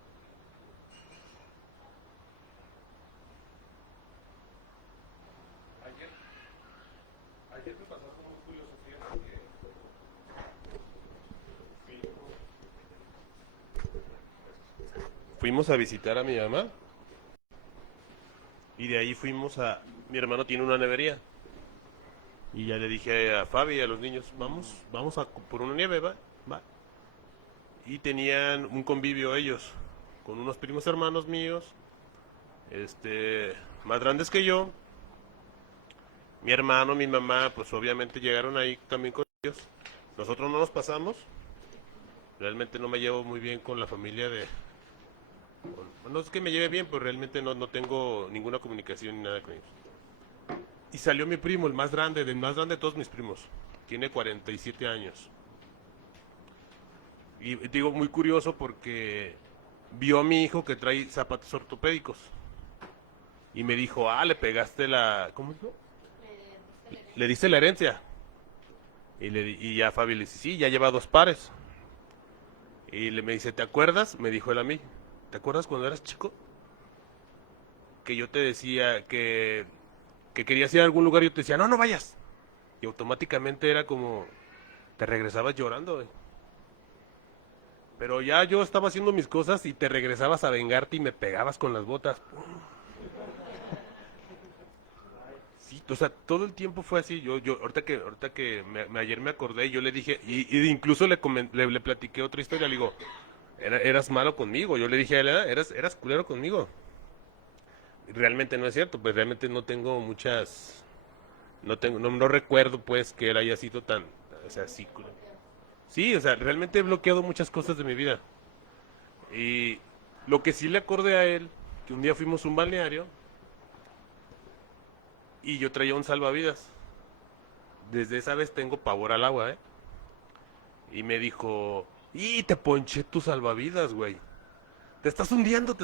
Ayer me pasó algo muy curioso, fíjate que fuimos a visitar a mi mamá y de ahí mi hermano tiene una nevería y ya le dije a Fabi y a los niños, vamos a por una nieve, va. Y tenían un convivio ellos con unos primos hermanos míos, más grandes que yo. Mi hermano, mi mamá, pues obviamente llegaron ahí también con ellos. Nosotros no nos pasamos. Realmente no me llevo muy bien con la familia no es que me lleve bien, pero realmente no tengo ninguna comunicación ni nada con ellos. Y salió mi primo, el más grande de todos mis primos. Tiene 47 años. Y digo, muy curioso porque vio a mi hijo que trae zapatos ortopédicos. Y me dijo, le pegaste ¿cómo dijo? Le diste la herencia. Y ya Fabi le dice, sí, ya lleva 2 pares. Y me dice, ¿te acuerdas? Me dijo él a mí, ¿te acuerdas cuando eras chico? Que yo te decía que querías ir a algún lugar y yo te decía, no vayas. Y automáticamente era como, te regresabas llorando, güey. Pero ya yo estaba haciendo mis cosas y te regresabas a vengarte y me pegabas con las botas. Sí, o sea, todo el tiempo fue así. Yo ahorita que ayer me acordé, yo le dije, y incluso le platiqué otra historia, le digo, eras malo conmigo. Yo le dije a él, eras culero conmigo. Y realmente no es cierto, pues realmente no tengo muchas, no recuerdo pues que él haya sido tan, o sea, sí, culero. Sí, o sea, realmente he bloqueado muchas cosas de mi vida. Y lo que sí le acordé a él, que un día fuimos a un balneario y yo traía un salvavidas. Desde esa vez tengo pavor al agua, ¿eh? Y me dijo, te ponché tu salvavidas, güey. Te estás hundiendo,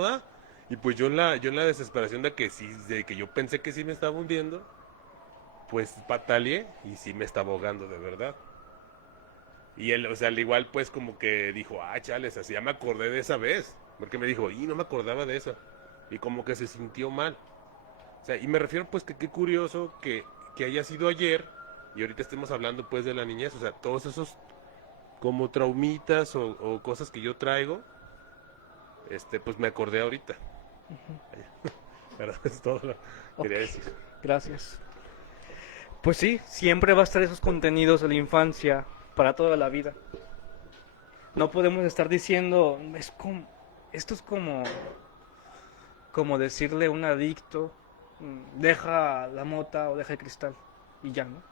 ¿verdad? Y pues yo en la desesperación de que sí, de que yo pensé que sí me estaba hundiendo, pues pataleé y sí me estaba ahogando de verdad. Y él, o sea, al igual pues como que dijo, ah, chales, así ya me acordé de esa vez. Porque me dijo, y no me acordaba de esa. Y como que se sintió mal. O sea, y me refiero pues que qué curioso que haya sido ayer y ahorita estemos hablando pues de la niñez. O sea, todos esos como traumitas o cosas que yo traigo, pues me acordé ahorita. Pero es todo lo que quería Ok, decir. gracias. Pues sí, siempre va a estar esos contenidos de la infancia para toda la vida. No podemos estar diciendo, esto es como decirle a un adicto, deja la mota o deja el cristal y ya, ¿no?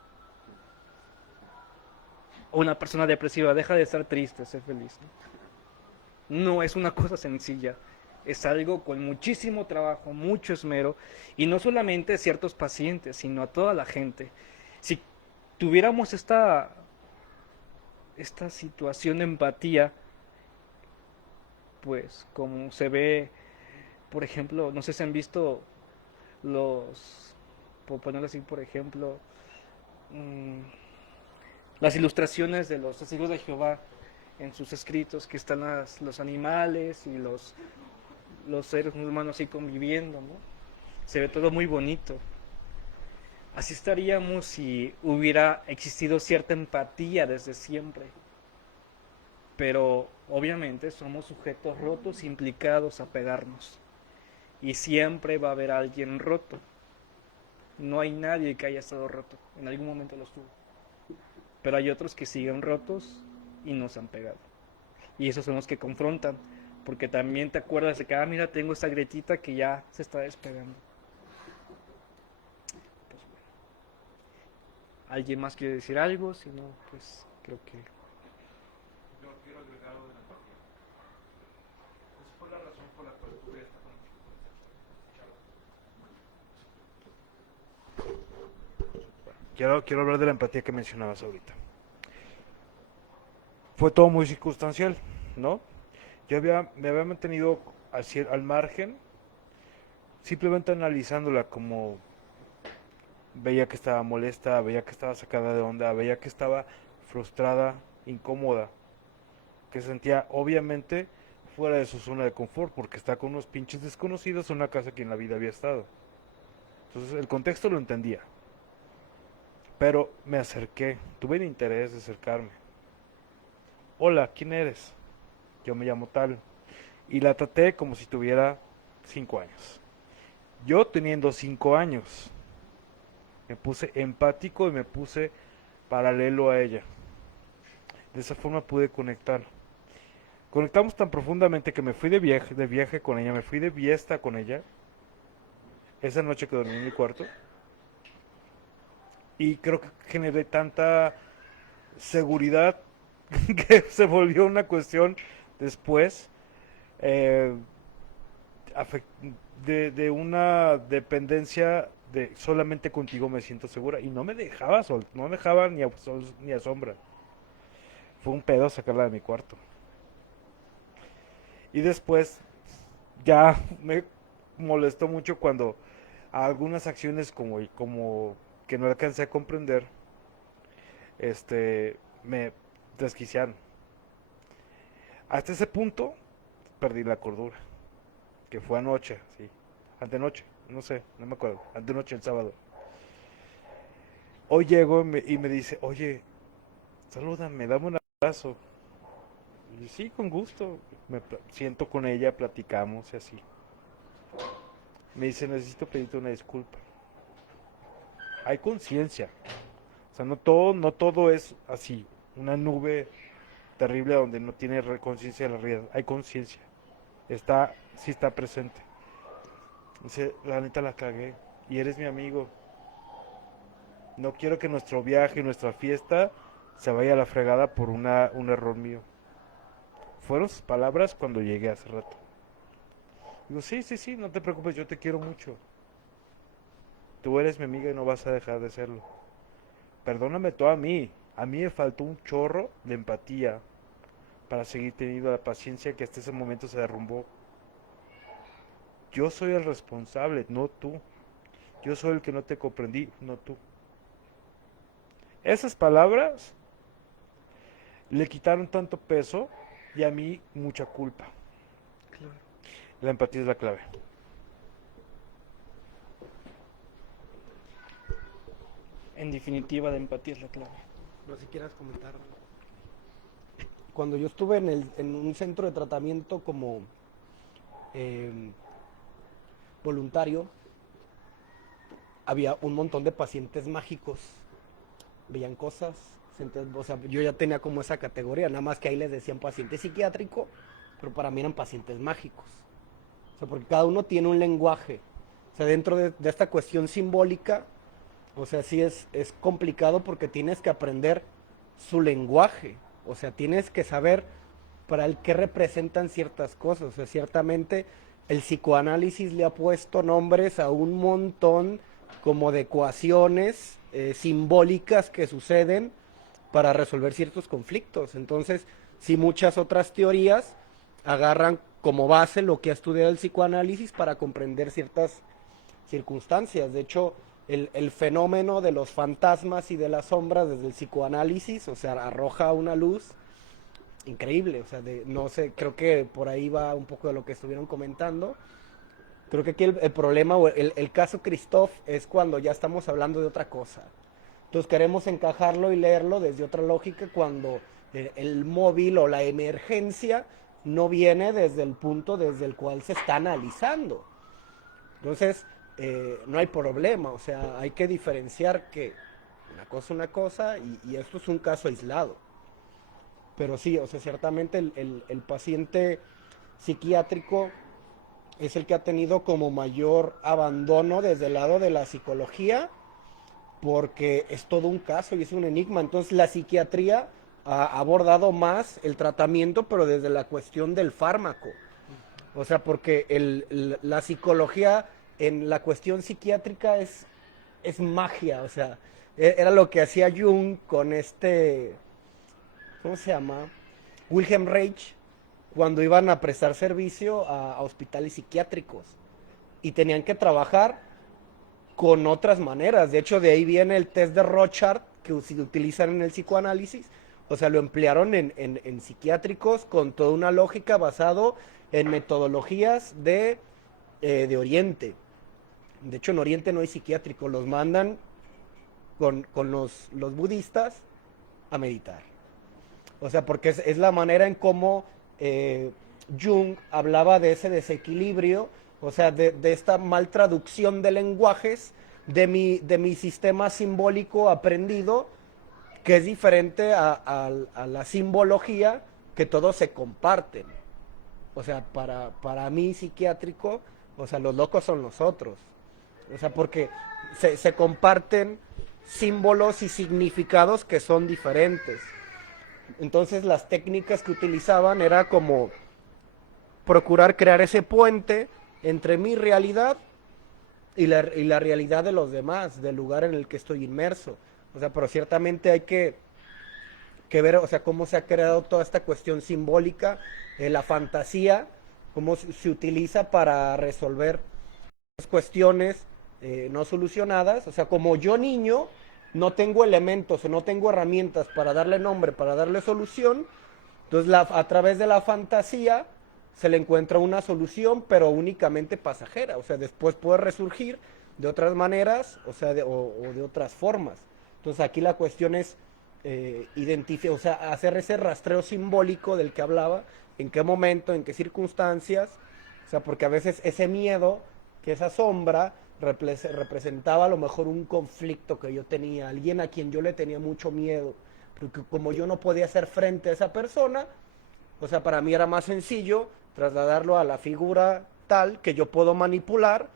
O una persona depresiva, deja de estar triste, sé feliz, ¿no? No es una cosa sencilla, es algo con muchísimo trabajo, mucho esmero, y no solamente a ciertos pacientes, sino a toda la gente. Si tuviéramos esta situación de empatía, pues como se ve, por ejemplo, no sé si han visto por ponerlo así, por ejemplo, mm, las ilustraciones de los testigos de Jehová en sus escritos, que están los animales y los seres humanos así conviviendo, ¿no? Se ve todo muy bonito. Así estaríamos si hubiera existido cierta empatía desde siempre. Pero obviamente somos sujetos rotos implicados a pegarnos. Y siempre va a haber alguien roto. No hay nadie que haya estado roto. En algún momento lo estuvo. Pero hay otros que siguen rotos y no se han pegado. Y esos son los que confrontan. Porque también te acuerdas de que, mira, tengo esta grietita que ya se está despegando. Pues bueno. ¿Alguien más quiere decir algo? Si no, pues creo que... Yo quiero agregar algo de la empatía. Esa fue la razón por la cual tuve esta conexión. Quiero hablar de la empatía que mencionabas ahorita. Fue todo muy circunstancial, ¿no? Me había mantenido al margen, simplemente analizándola como veía que estaba molesta, veía que estaba sacada de onda, veía que estaba frustrada, incómoda, que se sentía obviamente fuera de su zona de confort porque está con unos pinches desconocidos en una casa que en la vida había estado. Entonces el contexto lo entendía. Pero me acerqué, tuve el interés de acercarme. Hola, ¿quién eres? Yo me llamo tal. Y la traté como si tuviera 5 años. Yo teniendo 5 años, me puse empático y me puse paralelo a ella. De esa forma pude conectar. Conectamos tan profundamente que me fui de viaje con ella, me fui de fiesta con ella. Esa noche que dormí en mi cuarto. Y creo que generé tanta seguridad que se volvió una cuestión después de una dependencia de solamente contigo me siento segura y no me dejaba no me dejaba ni a sol ni a sombra. Fue un pedo sacarla de mi cuarto. Y después ya me molestó mucho cuando algunas acciones como que no alcancé a comprender me desquiciaron. Hasta ese punto perdí la cordura, que fue anoche, sí, antenoche, no sé, no me acuerdo, antenoche el sábado. Hoy llego y me dice, oye, salúdame, dame un abrazo. Y yo, sí, con gusto. Siento con ella, platicamos y así. Me dice, necesito pedirte una disculpa. Hay conciencia. O sea, no todo es así, una nube terrible donde no tiene conciencia de la realidad. Hay conciencia. Sí está presente. Dice, la neta la cagué. Y eres mi amigo. No quiero que nuestro viaje, nuestra fiesta, se vaya a la fregada por un error mío. Fueron sus palabras cuando llegué hace rato. Digo, sí, no te preocupes, yo te quiero mucho. Tú eres mi amiga y no vas a dejar de serlo. Perdóname todo a mí. A mí me faltó un chorro de empatía para seguir teniendo la paciencia que hasta ese momento se derrumbó. Yo soy el responsable, no tú. Yo soy el que no te comprendí, no tú. Esas palabras le quitaron tanto peso y a mí mucha culpa. La empatía es la clave. En definitiva, la empatía es la clave. No sé si quieras comentar. Cuando yo estuve en un centro de tratamiento como voluntario, había un montón de pacientes mágicos. Veían cosas, o sea, yo ya tenía como esa categoría, nada más que ahí les decían paciente psiquiátrico, pero para mí eran pacientes mágicos. O sea, porque cada uno tiene un lenguaje. O sea, dentro de esta cuestión simbólica, o sea, sí es complicado porque tienes que aprender su lenguaje. O sea, tienes que saber para el qué representan ciertas cosas. O sea, ciertamente el psicoanálisis le ha puesto nombres a un montón como de ecuaciones simbólicas que suceden para resolver ciertos conflictos. Entonces, sí, muchas otras teorías agarran como base lo que ha estudiado el psicoanálisis para comprender ciertas circunstancias. De hecho, el fenómeno de los fantasmas y de las sombras desde el psicoanálisis, o sea, arroja una luz increíble. O sea, no sé, creo que por ahí va un poco de lo que estuvieron comentando. Creo que aquí el problema o el caso Christoph es cuando ya estamos hablando de otra cosa. Entonces queremos encajarlo y leerlo desde otra lógica cuando el móvil o la emergencia no viene desde el punto desde el cual se está analizando. Entonces, no hay problema, o sea, hay que diferenciar que una cosa y esto es un caso aislado. Pero sí, o sea, ciertamente el paciente psiquiátrico es el que ha tenido como mayor abandono desde el lado de la psicología, porque es todo un caso y es un enigma. Entonces la psiquiatría ha abordado más el tratamiento, pero desde la cuestión del fármaco. O sea, porque la psicología en la cuestión psiquiátrica es magia. O sea, era lo que hacía Jung con ¿cómo se llama? Wilhelm Reich, cuando iban a prestar servicio a hospitales psiquiátricos y tenían que trabajar con otras maneras. De hecho, de ahí viene el test de Rorschach que se utilizan en el psicoanálisis. O sea, lo emplearon en psiquiátricos con toda una lógica basado en metodologías de Oriente. De hecho, en Oriente no hay psiquiátrico, los mandan con los budistas a meditar. O sea, porque es la manera en cómo Jung hablaba de ese desequilibrio, o sea, de esta mal traducción de lenguajes, de mi sistema simbólico aprendido, que es diferente a la simbología, que todos se comparten. O sea, para mí psiquiátrico, o sea, los locos son los otros. O sea, porque se comparten símbolos y significados que son diferentes. Entonces las técnicas que utilizaban era como procurar crear ese puente entre mi realidad y la realidad de los demás, del lugar en el que estoy inmerso. O sea, pero ciertamente hay que ver, o sea, cómo se ha creado toda esta cuestión simbólica, la fantasía, cómo se utiliza para resolver cuestiones no solucionadas. O sea, como yo niño no tengo elementos o no tengo herramientas para darle nombre, para darle solución, entonces a través de la fantasía se le encuentra una solución, pero únicamente pasajera. O sea, después puede resurgir de otras maneras, o sea, o de otras formas. Entonces aquí la cuestión es identificar, o sea, hacer ese rastreo simbólico del que hablaba, en qué momento, en qué circunstancias, o sea, porque a veces ese miedo, que esa sombra representaba a lo mejor un conflicto que yo tenía, alguien a quien yo le tenía mucho miedo, porque como yo no podía hacer frente a esa persona, o sea, para mí era más sencillo trasladarlo a la figura tal que yo puedo manipular,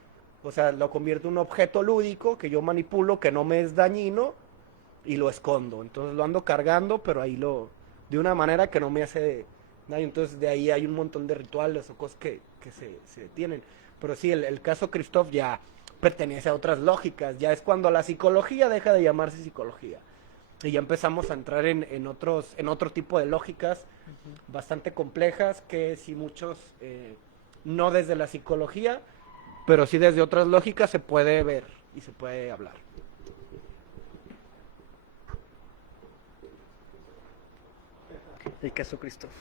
o sea, lo convierto en un objeto lúdico que yo manipulo, que no me es dañino, y lo escondo. Entonces lo ando cargando, pero ahí de una manera que no me hace daño. Entonces de ahí hay un montón de rituales o cosas que se detienen. Pero sí, el caso Christoph ya pertenece a otras lógicas, ya es cuando la psicología deja de llamarse psicología. Y ya empezamos a entrar en otro tipo de lógicas bastante complejas que si muchos, no desde la psicología, pero sí desde otras lógicas se puede ver y se puede hablar. El caso Christoph.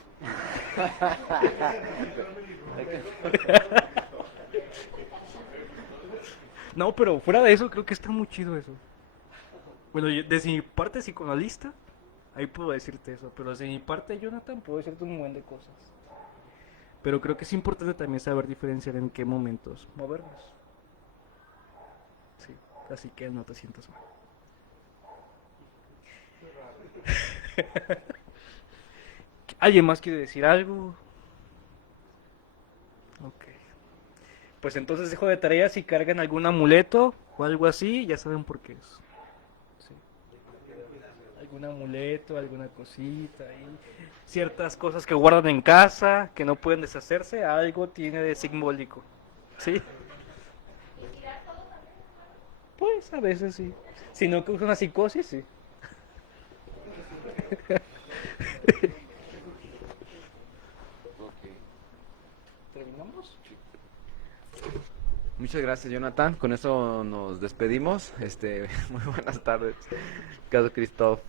No, pero fuera de eso, creo que está muy chido eso. Bueno, desde mi parte psicoanalista, ahí puedo decirte eso, pero desde mi parte, Jonathan, puedo decirte un montón de cosas. Pero creo que es importante también saber diferenciar en qué momentos movernos. Sí, así que no te sientas mal. ¿Alguien más quiere decir algo? Ok. Pues entonces dejo de tarea si cargan algún amuleto o algo así, ya saben por qué es. Sí. Algún amuleto, alguna cosita ahí. Ciertas cosas que guardan en casa, que no pueden deshacerse, algo tiene de simbólico. ¿Sí? Pues a veces sí. Si no causa una psicosis, sí. ¿Terminamos? Muchas gracias, Jonathan. Con eso nos despedimos. Muy buenas tardes. Caso Christoph.